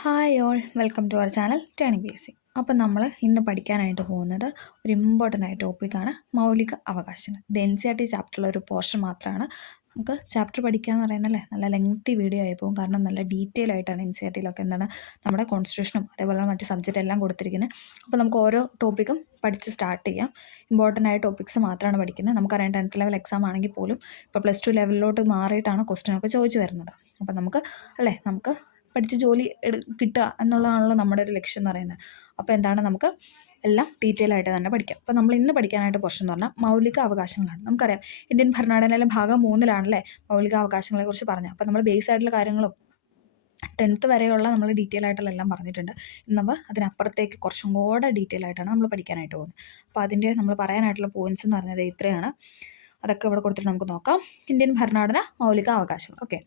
Hi all welcome to our channel turning P S C. അപ്പം നമ്മൾ ഇന്ന് പഠിക്കാനായിട്ട് പോകുന്നത് ഒരു ഇമ്പോർട്ടൻ്റ് ആയ ടോപ്പിക്കാണ് മൗലിക അവകാശങ്ങൾ. ഇത് എൻ സി ആർ ടി ചാപ്റ്ററിലുള്ള ഒരു പോർഷൻ മാത്രമാണ്. നമുക്ക് ചാപ്റ്റർ പഠിക്കുക എന്ന് പറയുന്നല്ലേ നല്ല ലെങ്തി വീഡിയോ ആയി പോകും. കാരണം നല്ല ഡീറ്റെയിൽ ആയിട്ടാണ് എൻ സി ആർ ടിയിലൊക്കെ എന്താണ് നമ്മുടെ കോൺസ്റ്റിറ്റ്യൂഷനും അതേപോലെ മറ്റ് സബ്ജക്റ്റ് എല്ലാം കൊടുത്തിരിക്കുന്നത്. അപ്പോൾ നമുക്ക് ഓരോ ടോപ്പിക്കും പഠിച്ച് സ്റ്റാർട്ട് ചെയ്യാം. ഇമ്പോർട്ടൻ്റ് ആയ ടോപ്പിക്സ് മാത്രമാണ് പഠിക്കുന്നത്. നമുക്കറിയാം 10th ലെവൽ എക്സാം ആണെങ്കിൽ പോലും ഇപ്പോൾ +2 ലെവലിലോട്ട് മാറിയിട്ടാണ് ക്വസ്റ്റ്യനൊക്കെ ചോദിച്ചു വരുന്നത്. അപ്പം നമുക്ക് പഠിച്ച് ജോലി കിട്ടുക എന്നുള്ളതാണല്ലോ നമ്മുടെ ഒരു ലക്ഷ്യം എന്ന് പറയുന്നത്. അപ്പോൾ എന്താണ് നമുക്ക് എല്ലാം ഡീറ്റെയിൽ ആയിട്ട് തന്നെ പഠിക്കാം. അപ്പോൾ നമ്മൾ ഇന്ന് പഠിക്കാനായിട്ട് പോർഷൻ എന്ന് പറഞ്ഞാൽ മൗലിക അവകാശങ്ങളാണ്. നമുക്കറിയാം ഇന്ത്യൻ ഭരണഘടനയിലെ ഭാഗം 3-ലാണല്ലേ മൗലിക അവകാശങ്ങളെ കുറിച്ച് പറഞ്ഞത്. അപ്പോൾ നമ്മൾ ബേസ് ആയിട്ടുള്ള കാര്യങ്ങളും 10th വരെയുള്ള നമ്മൾ ഡീറ്റെയിൽ ആയിട്ടുള്ള എല്ലാം പറഞ്ഞിട്ടുണ്ട്. നമ്മൾ അതിനപ്പുറത്തേക്ക് കുറച്ചും കൂടെ ഡീറ്റെയിൽ ആയിട്ടാണ് നമ്മൾ പഠിക്കാനായിട്ട് പോകുന്നത്. അപ്പോൾ അതിൻ്റെ നമ്മൾ പറയാനായിട്ടുള്ള പോയിന്റ്സ് എന്ന് പറഞ്ഞത് ഇത്രയാണ്. അതൊക്കെ ഇവിടെ കൊടുത്തിട്ട് നമുക്ക് നോക്കാം. ഇന്ത്യൻ ഭരണഘടന മൗലിക അവകാശം. ഓക്കെ,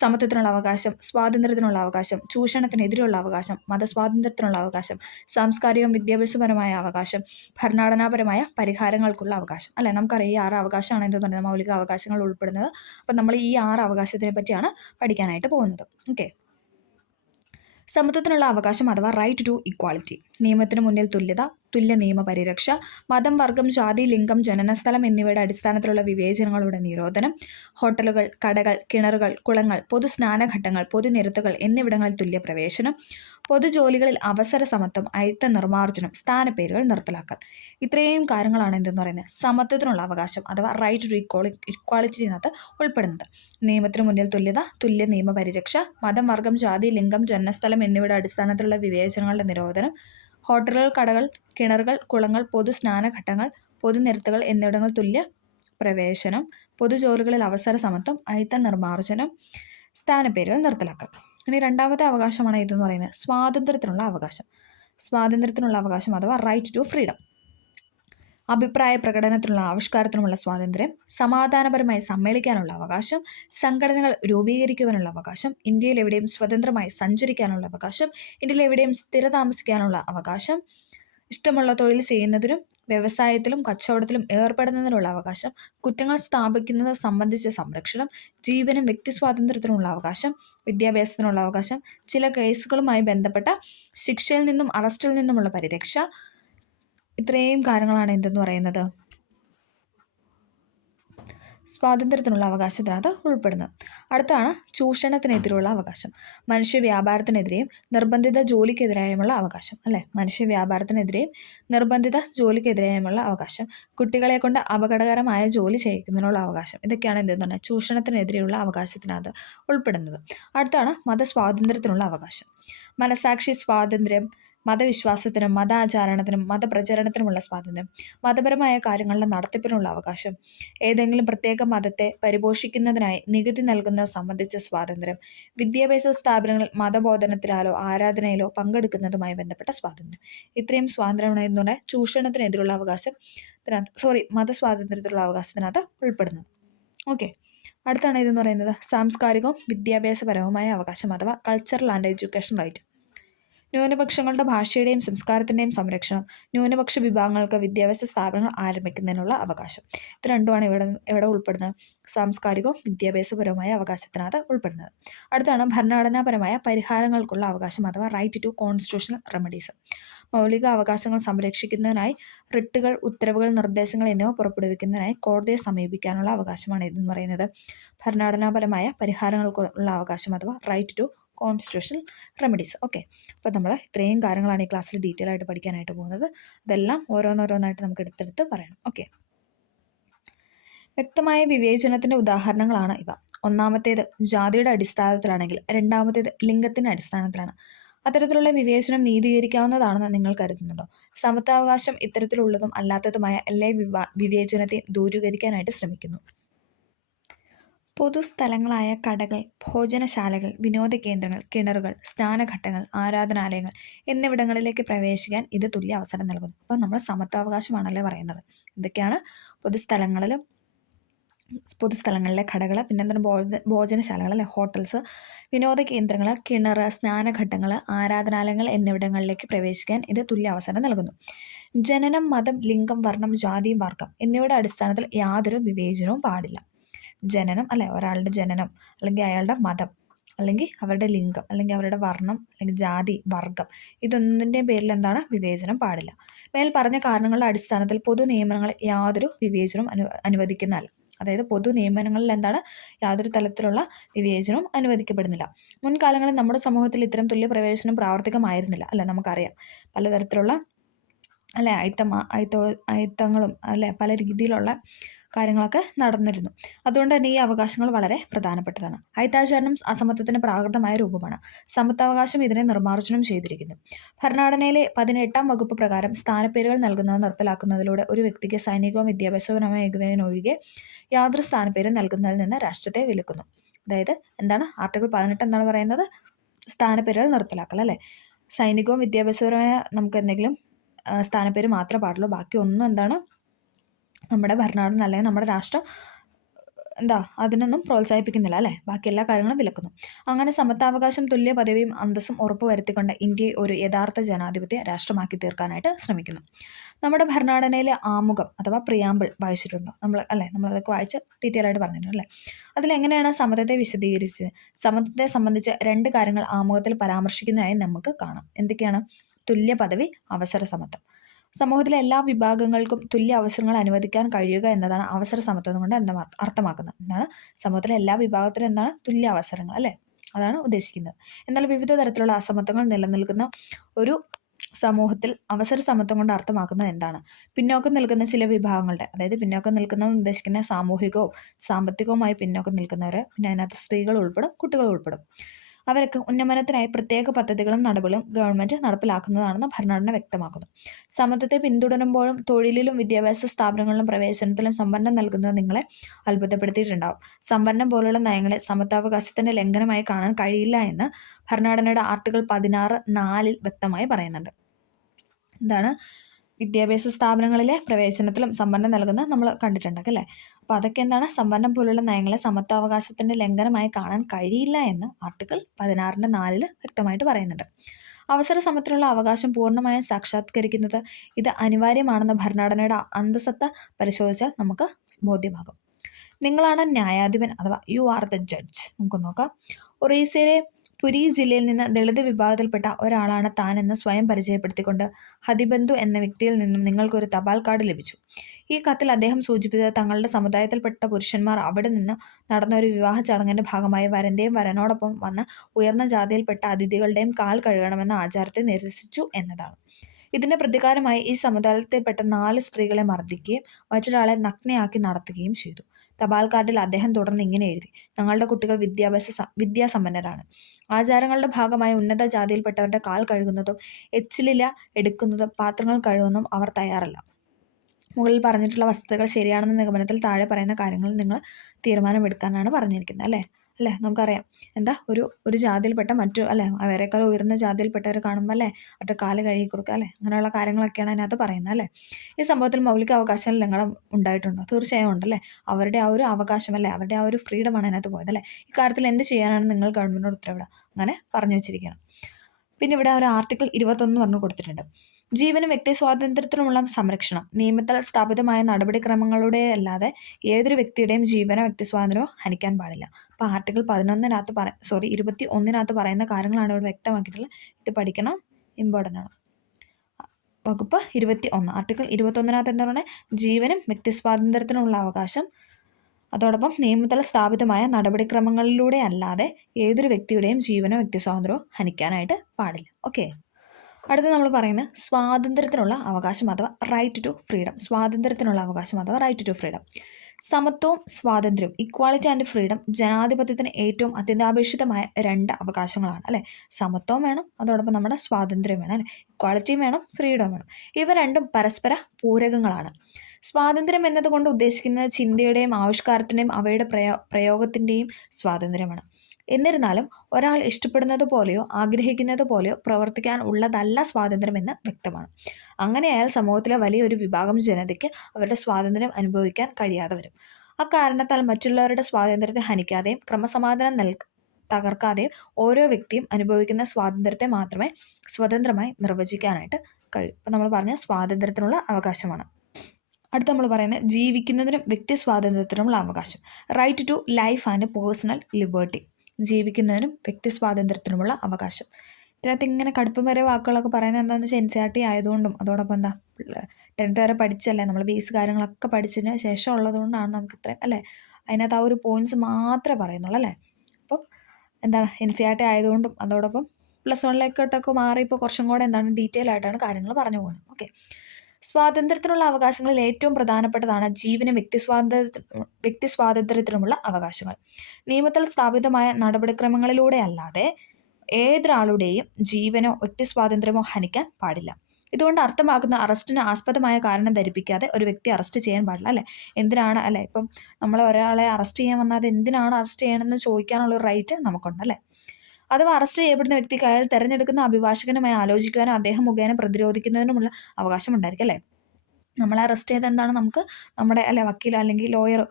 സമത്വത്തിനുള്ള അവകാശം, സ്വാതന്ത്ര്യത്തിനുള്ള അവകാശം, ചൂഷണത്തിനെതിരെയുള്ള അവകാശം, മതസ്വാതന്ത്ര്യത്തിനുള്ള അവകാശം, സാംസ്കാരികവും വിദ്യാഭ്യാസപരമായ അവകാശം, ഭരണഘടനാപരമായ പരിഹാരങ്ങൾക്കുള്ള അവകാശം. അല്ലേ, നമുക്കറിയാം ഈ 6 അവകാശമാണ് എന്തെന്ന് പറയുന്നത് മൗലിക അവകാശങ്ങൾ ഉൾപ്പെടുന്നത്. അപ്പം നമ്മൾ ഈ 6 അവകാശത്തിനെ പറ്റിയാണ് പഠിക്കാനായിട്ട് പോകുന്നത്. ഓക്കെ, സമത്വത്തിനുള്ള അവകാശം അഥവാ റൈറ്റ് ടു ഇക്വാളിറ്റി, നിയമത്തിന് മുന്നിൽ തുല്യത, തുല്യ നിയമ പരിരക്ഷ, മതം, വർഗം, ജാതി, ലിംഗം, ജനനസ്ഥലം എന്നിവയുടെ അടിസ്ഥാനത്തിലുള്ള വിവേചനങ്ങളുടെ നിരോധനം, ഹോട്ടലുകൾ, കടകൾ, കിണറുകൾ, കുളങ്ങൾ, പൊതു സ്നാനഘട്ടങ്ങൾ, പൊതുനിരത്തുകൾ എന്നിവിടങ്ങളിൽ തുല്യ പ്രവേശനം, പൊതുജോലികളിൽ അവസര സമത്വം, അയിത്ത നിർമ്മാർജ്ജനം, സ്ഥാനപ്പേരുകൾ നിർത്തലാക്കൽ. ഇത്രയും കാര്യങ്ങളാണ് എന്തെന്ന് പറയുന്നത് സമത്വത്തിനുള്ള അവകാശം അഥവാ റൈറ്റ് ടു ഇക്വാളിറ്റിനകത്ത് ഉൾപ്പെടുന്നത്. നിയമത്തിന് മുന്നിൽ തുല്യത, തുല്യ നിയമ പരിരക്ഷ, മതം, വർഗം, ജാതി, ലിംഗം, ജനനസ്ഥലം എന്നിവയുടെ അടിസ്ഥാനത്തിലുള്ള വിവേചനങ്ങളുടെ നിരോധനം, ഹോട്ടലുകൾ, കടകൾ, കിണറുകൾ, കുളങ്ങൾ, പൊതു സ്നാനഘട്ടങ്ങൾ, പൊതുനിരത്തുകൾ എന്നിവിടങ്ങളിൽ തുല്യ പ്രവേശനം, പൊതുജോലികളിൽ അവസര സമത്വം, അയിത്ത നിർമ്മാർജ്ജനം, സ്ഥാനപ്പേരുകൾ നിർത്തലാക്കൽ. ഇനി രണ്ടാമത്തെ അവകാശമാണ് ഇതെന്ന് പറയുന്നത് സ്വാതന്ത്ര്യത്തിനുള്ള അവകാശം. സ്വാതന്ത്ര്യത്തിനുള്ള അവകാശം അഥവാ റൈറ്റ് ടു ഫ്രീഡം. അഭിപ്രായ പ്രകടനത്തിനുള്ള ആവിഷ്കാരത്തിനുമുള്ള സ്വാതന്ത്ര്യം, സമാധാനപരമായി സമ്മേളിക്കാനുള്ള അവകാശം, സംഘടനകൾ രൂപീകരിക്കുവാനുള്ള അവകാശം, ഇന്ത്യയിൽ എവിടെയും സ്വതന്ത്രമായി സഞ്ചരിക്കാനുള്ള അവകാശം, ഇന്ത്യയിൽ എവിടെയും സ്ഥിരതാമസിക്കാനുള്ള അവകാശം, ഇഷ്ടമുള്ള തൊഴിൽ ചെയ്യുന്നതിനും വ്യവസായത്തിലും കച്ചവടത്തിലും ഏർപ്പെടുന്നതിനുള്ള അവകാശം, കുറ്റങ്ങൾ സ്ഥാപിക്കുന്നത് സംബന്ധിച്ച സംരക്ഷണം, ജീവനും വ്യക്തി സ്വാതന്ത്ര്യത്തിനുള്ള അവകാശം, വിദ്യാഭ്യാസത്തിനുള്ള അവകാശം, ചില കേസുകളുമായി ബന്ധപ്പെട്ട ശിക്ഷയിൽ നിന്നും അറസ്റ്റിൽ നിന്നുമുള്ള പരിരക്ഷ. ഇത്രയും കാര്യങ്ങളാണ് എന്തെന്ന് പറയുന്നത് സ്വാതന്ത്ര്യത്തിനുള്ള അവകാശത്തിനകത്ത് ഉൾപ്പെടുന്നത്. അടുത്താണ് ചൂഷണത്തിനെതിരെയുള്ള അവകാശം. മനുഷ്യ വ്യാപാരത്തിനെതിരെയും നിർബന്ധിത ജോലിക്കെതിരായുമുള്ള അവകാശം. അല്ലേ, മനുഷ്യ വ്യാപാരത്തിനെതിരെയും നിർബന്ധിത ജോലിക്കെതിരായുമുള്ള അവകാശം, കുട്ടികളെ കൊണ്ട് അപകടകരമായ ജോലി ചെയ്യിക്കുന്നതിനുള്ള അവകാശം. ഇതൊക്കെയാണ് എന്തെന്ന് പറഞ്ഞാൽ ചൂഷണത്തിനെതിരെയുള്ള അവകാശത്തിനകത്ത് ഉൾപ്പെടുന്നത്. അടുത്താണ് മതസ്വാതന്ത്ര്യത്തിനുള്ള അവകാശം. മനസാക്ഷി സ്വാതന്ത്ര്യം, മതവിശ്വാസത്തിനും മതാചാരണത്തിനും മതപ്രചരണത്തിനുമുള്ള സ്വാതന്ത്ര്യം, മതപരമായ കാര്യങ്ങളുടെ നടത്തിപ്പിനുള്ള അവകാശം, ഏതെങ്കിലും പ്രത്യേക മതത്തെ പരിപോഷിക്കുന്നതിനായി നികുതി നൽകുന്നത് സംബന്ധിച്ച സ്വാതന്ത്ര്യം, വിദ്യാഭ്യാസ സ്ഥാപനങ്ങളിൽ മതബോധനത്തിലാലോ ആരാധനയിലോ പങ്കെടുക്കുന്നതുമായി ബന്ധപ്പെട്ട സ്വാതന്ത്ര്യം. ഇത്രയും സ്വാതന്ത്ര്യമാണ് എന്ന് പറഞ്ഞാൽ ചൂഷണത്തിനെതിരെയുള്ള അവകാശം മതസ്വാതന്ത്ര്യത്തിലുള്ള അവകാശത്തിനകത്ത് ഉൾപ്പെടുന്നത്. ഓക്കെ, അടുത്താണ് ഇതെന്ന് പറയുന്നത് സാംസ്കാരികവും വിദ്യാഭ്യാസപരവുമായ അവകാശം അഥവാ കൾച്ചറൽ ആൻഡ് എഡ്യൂക്കേഷൻ റൈറ്റ്. ന്യൂനപക്ഷങ്ങളുടെ ഭാഷയുടെയും സംസ്കാരത്തിൻ്റെയും സംരക്ഷണം, ന്യൂനപക്ഷ വിഭാഗങ്ങൾക്ക് വിദ്യാഭ്യാസ സ്ഥാപനങ്ങൾ ആരംഭിക്കുന്നതിനുള്ള അവകാശം. ഇത് രണ്ടുമാണ് ഇവിടെ ഉൾപ്പെടുന്നത് സാംസ്കാരികവും വിദ്യാഭ്യാസപരവുമായ അവകാശത്തിനകത്ത് ഉൾപ്പെടുന്നത്. അടുത്താണ് ഭരണഘടനാപരമായ പരിഹാരങ്ങൾക്കുള്ള അവകാശം അഥവാ റൈറ്റ് ടു കോൺസ്റ്റിറ്റ്യൂഷണൽ റെമഡീസ്. മൗലിക അവകാശങ്ങൾ സംരക്ഷിക്കുന്നതിനായി റിട്ടുകൾ, ഉത്തരവുകൾ, നിർദ്ദേശങ്ങൾ എന്നിവ പുറപ്പെടുവിക്കുന്നതിനായി കോടതിയെ സമീപിക്കാനുള്ള അവകാശമാണ് ഇതെന്ന് പറയുന്നത് ഭരണഘടനാപരമായ പരിഹാരങ്ങൾക്കുള്ള അവകാശം അഥവാ right to constitutional remedies. Okay, അപ്പോൾ നമ്മൾ ഇത്രയും കാര്യങ്ങളാണ് ഈ ക്ലാസ്സിൽ ഡീറ്റെയിൽ ആയിട്ട് പഠിക്കാനായിട്ട് പോകുന്നത്. അതെല്ലാം ഓരോന്നോരോന്നായിട്ട് നമുക്ക് എടുത്തെടുത്ത് പറയണം. ഓക്കെ, വ്യക്തമായ വിവേചനത്തിൻ്റെ ഉദാഹരണങ്ങളാണ് ഇവ. ഒന്നാമത്തേത് ജാതിയുടെ അടിസ്ഥാനത്തിലാണെങ്കിൽ രണ്ടാമത്തേത് ലിംഗത്തിൻ്റെ അടിസ്ഥാനത്തിലാണ്. അത്തരത്തിലുള്ള വിവേചനം നീതീകരിക്കാവുന്നതാണെന്ന് നിങ്ങൾ കരുതുന്നുണ്ടോ? സമത്വാവകാശം ഇത്തരത്തിലുള്ളതും അല്ലാത്തതുമായ എല്ലാ വിവേചനത്തെയും ദൂരീകരിക്കാനായിട്ട് ശ്രമിക്കുന്നു. പൊതുസ്ഥലങ്ങളായ കടകൾ, ഭോജനശാലകൾ, വിനോദ കേന്ദ്രങ്ങൾ, കിണറുകൾ, സ്നാനഘട്ടങ്ങൾ, ആരാധനാലയങ്ങൾ എന്നിവിടങ്ങളിലേക്ക് പ്രവേശിക്കാൻ ഇത് തുല്യ അവസരം നൽകുന്നു. അപ്പോൾ നമ്മൾ സമത്വാവകാശമാണല്ലേ പറയുന്നത്. ഇതൊക്കെയാണ് പൊതുസ്ഥലങ്ങളിലെ കടകൾ, പിന്നെ എന്താണ് ഭോജനശാലകൾ അല്ലെ, ഹോട്ടൽസ്, വിനോദ കേന്ദ്രങ്ങൾ, കിണർ, സ്നാനഘട്ടങ്ങൾ, ആരാധനാലയങ്ങൾ എന്നിവിടങ്ങളിലേക്ക് പ്രവേശിക്കാൻ ഇത് തുല്യ അവസരം നൽകുന്നു. ജനനം, മതം, ലിംഗം, വർണ്ണം, ജാതി, വർഗം എന്നിവയുടെ അടിസ്ഥാനത്തിൽ യാതൊരു വിവേചനവും പാടില്ല. ജനനം അല്ലെ, ഒരാളുടെ ജനനം അല്ലെങ്കിൽ അയാളുടെ മതം, അല്ലെങ്കിൽ അവരുടെ ലിംഗം അല്ലെങ്കിൽ അവരുടെ വർണ്ണം അല്ലെങ്കിൽ ജാതി വർഗം ഇതൊന്നിൻ്റെയും പേരിൽ എന്താണ് വിവേചനം പാടില്ല. മേൽ പറഞ്ഞ കാരണങ്ങളുടെ അടിസ്ഥാനത്തിൽ പൊതു നിയമനങ്ങൾ യാതൊരു വിവേചനവും അനുവദിക്കുന്നതല്ല. അതായത് പൊതു നിയമനങ്ങളിൽ എന്താണ് യാതൊരു തരത്തിലുള്ള വിവേചനവും അനുവദിക്കപ്പെടുന്നില്ല. മുൻകാലങ്ങളിൽ നമ്മുടെ സമൂഹത്തിൽ ഇത്തരം തുല്യ പ്രവേശനം പ്രാവർത്തികമായിരുന്നില്ല അല്ലെ, നമുക്കറിയാം. പലതരത്തിലുള്ള അല്ലെ അയിത്തങ്ങളും അല്ലെ പല രീതിയിലുള്ള കാര്യങ്ങളൊക്കെ നടന്നിരുന്നു. അതുകൊണ്ട് തന്നെ ഈ അവകാശങ്ങൾ വളരെ പ്രധാനപ്പെട്ടതാണ്. അയിത്താചരണം അസമത്വത്തിന് പ്രാകൃതമായ രൂപമാണ്. സമത്വാവകാശം ഇതിനെ നിർമ്മാർജ്ജനം ചെയ്തിരിക്കുന്നു. ഭരണഘടനയിലെ 18-ാം വകുപ്പ് പ്രകാരം സ്ഥാനപ്പേരുകൾ നൽകുന്നത് നിർത്തലാക്കുന്നതിലൂടെ ഒരു വ്യക്തിക്ക് സൈനികവും വിദ്യാഭ്യാസപരമായ മികവിനൊഴികെ യാതൊരു സ്ഥാനപ്പേരും നൽകുന്നതിൽ നിന്ന് രാഷ്ട്രത്തെ വിലക്കുന്നു. അതായത് എന്താണ് ആർട്ടിക്കിൾ 18 എന്താണ് പറയുന്നത്? സ്ഥാനപ്പേരുകൾ നിർത്തലാക്കൽ അല്ലേ. സൈനികവും വിദ്യാഭ്യാസപരമായ നമുക്ക് എന്തെങ്കിലും സ്ഥാനപ്പേര് മാത്രമേ പാടുള്ളൂ. ബാക്കി ഒന്നും എന്താണ് നമ്മുടെ ഭരണഘടന അല്ലെങ്കിൽ നമ്മുടെ രാഷ്ട്രം അതിനൊന്നും പ്രോത്സാഹിപ്പിക്കുന്നില്ല അല്ലേ. ബാക്കി എല്ലാ കാര്യങ്ങളും വിലക്കുന്നു. അങ്ങനെ സമത്വാവകാശം തുല്യ പദവിയും അന്തസ്സും ഉറപ്പുവരുത്തിക്കൊണ്ട് ഇന്ത്യയെ ഒരു യഥാർത്ഥ ജനാധിപത്യ രാഷ്ട്രമാക്കി തീർക്കാനായിട്ട് ശ്രമിക്കുന്നു. നമ്മുടെ ഭരണഘടനയിലെ ആമുഖം അഥവാ പ്രിയാമ്പിൾ വായിച്ചിട്ടുണ്ടോ നമ്മളതൊക്കെ വായിച്ച് ഡീറ്റെയിൽ ആയിട്ട് പറഞ്ഞിട്ടുണ്ട് അല്ലേ. അതിലെങ്ങനെയാണ് സമത്വത്തെ വിശദീകരിച്ചത്? സമത്വത്തെ സംബന്ധിച്ച് 2 കാര്യങ്ങൾ ആമുഖത്തിൽ പരാമർശിക്കുന്നതായി നമുക്ക് കാണാം. എന്തൊക്കെയാണ്? തുല്യ പദവി, അവസര സമത്വം. സമൂഹത്തിലെ എല്ലാ വിഭാഗങ്ങൾക്കും തുല്യ അവസരങ്ങൾ അനുവദിക്കാൻ കഴിയുക എന്നതാണ് അവസര സമത്വം കൊണ്ട് അർത്ഥമാക്കുന്നത്. എന്താണ്? സമൂഹത്തിലെ എല്ലാ വിഭാഗത്തിലും എന്താണ്? തുല്യ അവസരങ്ങൾ അല്ലേ, അതാണ് ഉദ്ദേശിക്കുന്നത്. എന്നാൽ വിവിധ തരത്തിലുള്ള അസമത്വങ്ങൾ നിലനിൽക്കുന്ന ഒരു സമൂഹത്തിൽ അവസര സമത്വം കൊണ്ട് അർത്ഥമാക്കുന്നത് എന്താണ്? പിന്നോക്കം നിൽക്കുന്ന ചില വിഭാഗങ്ങളുടെ, അതായത് പിന്നോക്കം നിൽക്കുന്നതെന്ന് ഉദ്ദേശിക്കുന്ന സാമൂഹികവും സാമ്പത്തികവുമായി പിന്നോക്കം നിൽക്കുന്നവർ, പിന്നെ അതിനകത്ത് സ്ത്രീകൾ ഉൾപ്പെടും, കുട്ടികൾ ഉൾപ്പെടും. അവർക്ക് ഉന്നമനത്തിനായി പ്രത്യേക പദ്ധതികളും നടപടികളും ഗവൺമെന്റ് നടപ്പിലാക്കുന്നതാണെന്ന് ഭരണഘടന വ്യക്തമാക്കുന്നു. സമത്വത്തെ പിന്തുടരുമ്പോഴും തൊഴിലിലും വിദ്യാഭ്യാസ സ്ഥാപനങ്ങളിലും പ്രവേശനത്തിലും സംവരണം നൽകുന്നത് നിങ്ങളെ അത്ഭുതപ്പെടുത്തിയിട്ടുണ്ടാവും. സംവരണം പോലുള്ള നയങ്ങളെ സമത്വാവകാശത്തിന്റെ ലംഘനമായി കാണാൻ കഴിയില്ല എന്ന് ഭരണഘടനയുടെ ആർട്ടിക്കിൾ 16(4) വ്യക്തമായി പറയുന്നുണ്ട്. എന്താണ്? വിദ്യാഭ്യാസ സ്ഥാപനങ്ങളിലെ പ്രവേശനത്തിലും സംവരണം നൽകുന്നത് നമ്മൾ കണ്ടിട്ടുണ്ടാകും അല്ലേ. അപ്പോൾ അതൊക്കെ എന്താണ്? സംവരണം പോലുള്ള നയങ്ങളെ സമത്വാവകാശത്തിന്റെ ലംഘനമായി കാണാൻ കഴിയില്ല എന്ന് ആർട്ടിക്കിൾ 16(4) വ്യക്തമായിട്ട് പറയുന്നുണ്ട്. അവസര സമത്തിനുള്ള അവകാശം പൂർണ്ണമായും സാക്ഷാത്കരിക്കുന്നത് ഇത് അനിവാര്യമാണെന്ന് ഭരണഘടനയുടെ അന്തസത്ത പരിശോധിച്ചാൽ നമുക്ക് ബോധ്യമാകും. നിങ്ങളാണ് ന്യായാധിപൻ അഥവാ യു ആർ ദ ജഡ്ജ്. നമുക്ക് നോക്കാം. ഒറീസയിലെ പുരി ജില്ലയിൽ നിന്ന് ദളിത് വിഭാഗത്തിൽപ്പെട്ട ഒരാളാണ് താൻ എന്ന് സ്വയം പരിചയപ്പെടുത്തിക്കൊണ്ട് ഹതിബന്ധു എന്ന വ്യക്തിയിൽ നിന്നും നിങ്ങൾക്കൊരു തപാൽ കാർഡ് ലഭിച്ചു. ഈ കത്തിൽ അദ്ദേഹം സൂചിപ്പിച്ചത് തങ്ങളുടെ സമുദായത്തിൽപ്പെട്ട പുരുഷന്മാർ അവിടെ നിന്ന് നടന്ന ഒരു വിവാഹ ചടങ്ങിന്റെ ഭാഗമായി വരന്റെയും വരനോടൊപ്പം വന്ന ഉയർന്ന ജാതിയിൽപ്പെട്ട അതിഥികളുടെയും കാൽ കഴുകണമെന്ന ആചാരത്തെ നിരസിച്ചു എന്നതാണ്. ഇതിന്റെ പ്രതികാരമായി ഈ സമുദായത്തിൽപ്പെട്ട 4 സ്ത്രീകളെ മർദ്ദിക്കുകയും മറ്റൊരാളെ നഗ്നയാക്കി നടത്തുകയും ചെയ്തു. തപാൽ കാർഡിൽ അദ്ദേഹം തുടർന്ന് ഇങ്ങനെ എഴുതി: ഞങ്ങളുടെ കുട്ടികൾ വിദ്യാസമ്പന്നരാണ്. ആചാരങ്ങളുടെ ഭാഗമായി ഉന്നത ജാതിയിൽപ്പെട്ടവരുടെ കാൽ കഴുകുന്നതും എച്ചിലില എടുക്കുന്നതും പാത്രങ്ങൾ കഴുകുന്നതും അവർ തയ്യാറല്ല. മുകളിൽ പറഞ്ഞിട്ടുള്ള വസ്തുതകൾ ശരിയാണെന്ന നിഗമനത്തിൽ താഴെ പറയുന്ന കാര്യങ്ങൾ നിങ്ങൾ തീരുമാനമെടുക്കാനാണ് പറഞ്ഞിരിക്കുന്നത് അല്ലേ. നമുക്കറിയാം എന്താ ഒരു ജാതിയിൽപ്പെട്ട അവരെക്കാൾ ഉയർന്ന ജാതിയിൽപ്പെട്ടവർ കാണുമ്പോൾ അവരുടെ കാല് കഴുകി കൊടുക്കുക അങ്ങനെയുള്ള കാര്യങ്ങളൊക്കെയാണ് അതിനകത്ത് പറയുന്നത് ഈ സംഭവത്തിൽ മൗലിക അവകാശങ്ങൾ ലംഘനം ഉണ്ടായിട്ടുണ്ടോ? തീർച്ചയായും ഉണ്ടല്ലേ. അവരുടെ ആ ഒരു അവകാശം അവരുടെ ആ ഒരു ഫ്രീഡമാണ് അതിനകത്ത് പോയത് ഇക്കാര്യത്തിൽ എന്ത് ചെയ്യാനാണ് നിങ്ങൾ ഗവൺമെന്റിനോട് ഉത്തരവിടുക? അങ്ങനെ പറഞ്ഞു വെച്ചിരിക്കണം. പിന്നെ ഇവിടെ ഒരു ആർട്ടിക്കിൾ 21 പറഞ്ഞു കൊടുത്തിട്ടുണ്ട്. ജീവനും വ്യക്തി സ്വാതന്ത്ര്യത്തിനുമുള്ള സംരക്ഷണം നിയമത്താൽ സ്ഥാപിതമായ നടപടിക്രമങ്ങളുടെ അല്ലാതെ ഏതൊരു വ്യക്തിയുടെയും ജീവനോ വ്യക്തി സ്വാതന്ത്ര്യമോ ഹനിക്കാൻ പാടില്ല. അപ്പോൾ ആർട്ടിക്കിൾ 21 പറയുന്ന കാര്യങ്ങളാണ് ഇവിടെ വ്യക്തമാക്കിയിട്ടുള്ളത്. ഇത് പഠിക്കണം, ഇമ്പോർട്ടൻ്റ് ആണ്. വകുപ്പ് 21 ആർട്ടിക്കിൾ 21 എന്താ പറയുക? ജീവനും വ്യക്തി സ്വാതന്ത്ര്യത്തിനുള്ള അവകാശം, അതോടൊപ്പം നിയമത്തിൽ സ്ഥാപിതമായ നടപടിക്രമങ്ങളിലൂടെ അല്ലാതെ ഏതൊരു വ്യക്തിയുടെയും ജീവനോ വ്യക്തി സ്വാതന്ത്ര്യമോ ഹനിക്കാനായിട്ട് പാടില്ല. ഓക്കെ. അടുത്ത നമ്മൾ പറയുന്നത് സ്വാതന്ത്ര്യത്തിനുള്ള അവകാശം അഥവാ റൈറ്റ് ടു ഫ്രീഡം. സ്വാതന്ത്ര്യത്തിനുള്ള അവകാശം അഥവാ റൈറ്റ് ടു ഫ്രീഡം. സമത്വവും സ്വാതന്ത്ര്യവും, ഇക്വാളിറ്റി ആൻഡ് ഫ്രീഡം ജനാധിപത്യത്തിന് ഏറ്റവും അത്യന്താപേക്ഷിതമായ 2 അവകാശങ്ങളാണ് സമത്വം വേണം, അതോടൊപ്പം നമ്മുടെ സ്വാതന്ത്ര്യം വേണം ഇക്വാളിറ്റിയും വേണം, ഫ്രീഡം വേണം. ഇവ രണ്ടും പരസ്പര പൂരകങ്ങളാണ്. സ്വാതന്ത്ര്യം എന്നതുകൊണ്ട് ഉദ്ദേശിക്കുന്നത് ചിന്തയുടെയും ആവിഷ്കാരത്തിൻ്റെയും അവയുടെ പ്രയോഗത്തിൻ്റെയും സ്വാതന്ത്ര്യമാണ്. എന്നിരുന്നാലും ഒരാൾ ഇഷ്ടപ്പെടുന്നത് പോലെയോ ആഗ്രഹിക്കുന്നത് പോലെയോ പ്രവർത്തിക്കാൻ ഉള്ളതല്ല സ്വാതന്ത്ര്യം എന്ന് വ്യക്തമാണ്. അങ്ങനെയായാൽ സമൂഹത്തിലെ വലിയൊരു വിഭാഗം ജനതയ്ക്ക് അവരുടെ സ്വാതന്ത്ര്യം അനുഭവിക്കാൻ കഴിയാതെ വരും. അക്കാരണത്താൽ മറ്റുള്ളവരുടെ സ്വാതന്ത്ര്യത്തെ ഹനിക്കാതെയും ക്രമസമാധാനം തകർക്കാതെയും ഓരോ വ്യക്തിയും അനുഭവിക്കുന്ന സ്വാതന്ത്ര്യത്തെ മാത്രമേ സ്വതന്ത്രമായി നിർവചിക്കാനായിട്ട് കഴിയൂ. അപ്പം നമ്മൾ പറഞ്ഞ സ്വാതന്ത്ര്യത്തിനുള്ള അവകാശമാണ്. അടുത്ത നമ്മൾ പറയുന്നത് ജീവിക്കുന്നതിനും വ്യക്തി സ്വാതന്ത്ര്യത്തിനുമുള്ള അവകാശം, right to life and personal liberty. ജീവിക്കുന്നതിനും വ്യക്തി സ്വാതന്ത്ര്യത്തിനുമുള്ള അവകാശം. ഇതിനകത്ത് ഇങ്ങനെ കടുപ്പമേറിയ വാക്കുകളൊക്കെ പറയുന്നത് എന്താണെന്ന് വെച്ചാൽ NCERT ആയതുകൊണ്ടും അതോടൊപ്പം എന്താ 10th വരെ പഠിച്ചല്ലേ നമ്മൾ ബേസ് കാര്യങ്ങളൊക്കെ പഠിച്ചതിന് ശേഷം ഉള്ളതുകൊണ്ടാണ് നമുക്ക് ഇത്രയും അല്ലേ അതിനകത്ത് ആ ഒരു പോയിന്റ്സ് മാത്രമേ പറയുന്നുള്ളൂ അല്ലേ. അപ്പം എന്താണ് NCERT ആയതുകൊണ്ടും അതോടൊപ്പം +1 മാറി ഇപ്പോൾ കുറച്ചും കൂടെ എന്താണ് ഡീറ്റെയിൽ ആയിട്ടാണ് കാര്യങ്ങൾ പറഞ്ഞു പോകുന്നത്. ഓക്കെ. സ്വാതന്ത്ര്യത്തിനുള്ള അവകാശങ്ങളിൽ ഏറ്റവും പ്രധാനപ്പെട്ടതാണ് ജീവനും വ്യക്തി സ്വാതന്ത്ര്യത്തിനുമുള്ള അവകാശങ്ങൾ. നിയമത്തിൽ സ്ഥാപിതമായ നടപടിക്രമങ്ങളിലൂടെ അല്ലാതെ ഏതൊരാളുടെയും ജീവനോ വ്യക്തി സ്വാതന്ത്ര്യമോ ഹനിക്കാൻ പാടില്ല. ഇതുകൊണ്ട് അർത്ഥമാക്കുന്ന അറസ്റ്റിന് ആസ്പദമായ കാരണം ധരിപ്പിക്കാതെ ഒരു വ്യക്തി അറസ്റ്റ് ചെയ്യാൻ പാടില്ല അല്ലേ. എന്തിനാണ് അല്ലേ ഇപ്പം നമ്മൾ ഒരാളെ അറസ്റ്റ് ചെയ്യാൻ വന്നാൽ അത് എന്തിനാണ് അറസ്റ്റ് ചെയ്യണമെന്ന് ചോദിക്കാനുള്ള ഒരു റൈറ്റ് നമുക്കുണ്ട് അല്ലേ. അഥവാ അറസ്റ്റ് ചെയ്യപ്പെടുന്ന വ്യക്തിക്ക് അയാൾ തെരഞ്ഞെടുക്കുന്ന അഭിഭാഷകനുമായി ആലോചിക്കുവാനും അദ്ദേഹം മുഖേന പ്രതിരോധിക്കുന്നതിനുമുള്ള അവകാശം ഉണ്ടായിരിക്കും അല്ലേ. നമ്മളെ അറസ്റ്റ് ചെയ്ത് എന്താണ് നമുക്ക് നമ്മുടെ അല്ലെ വക്കീൽ അല്ലെങ്കിൽ ലോയർ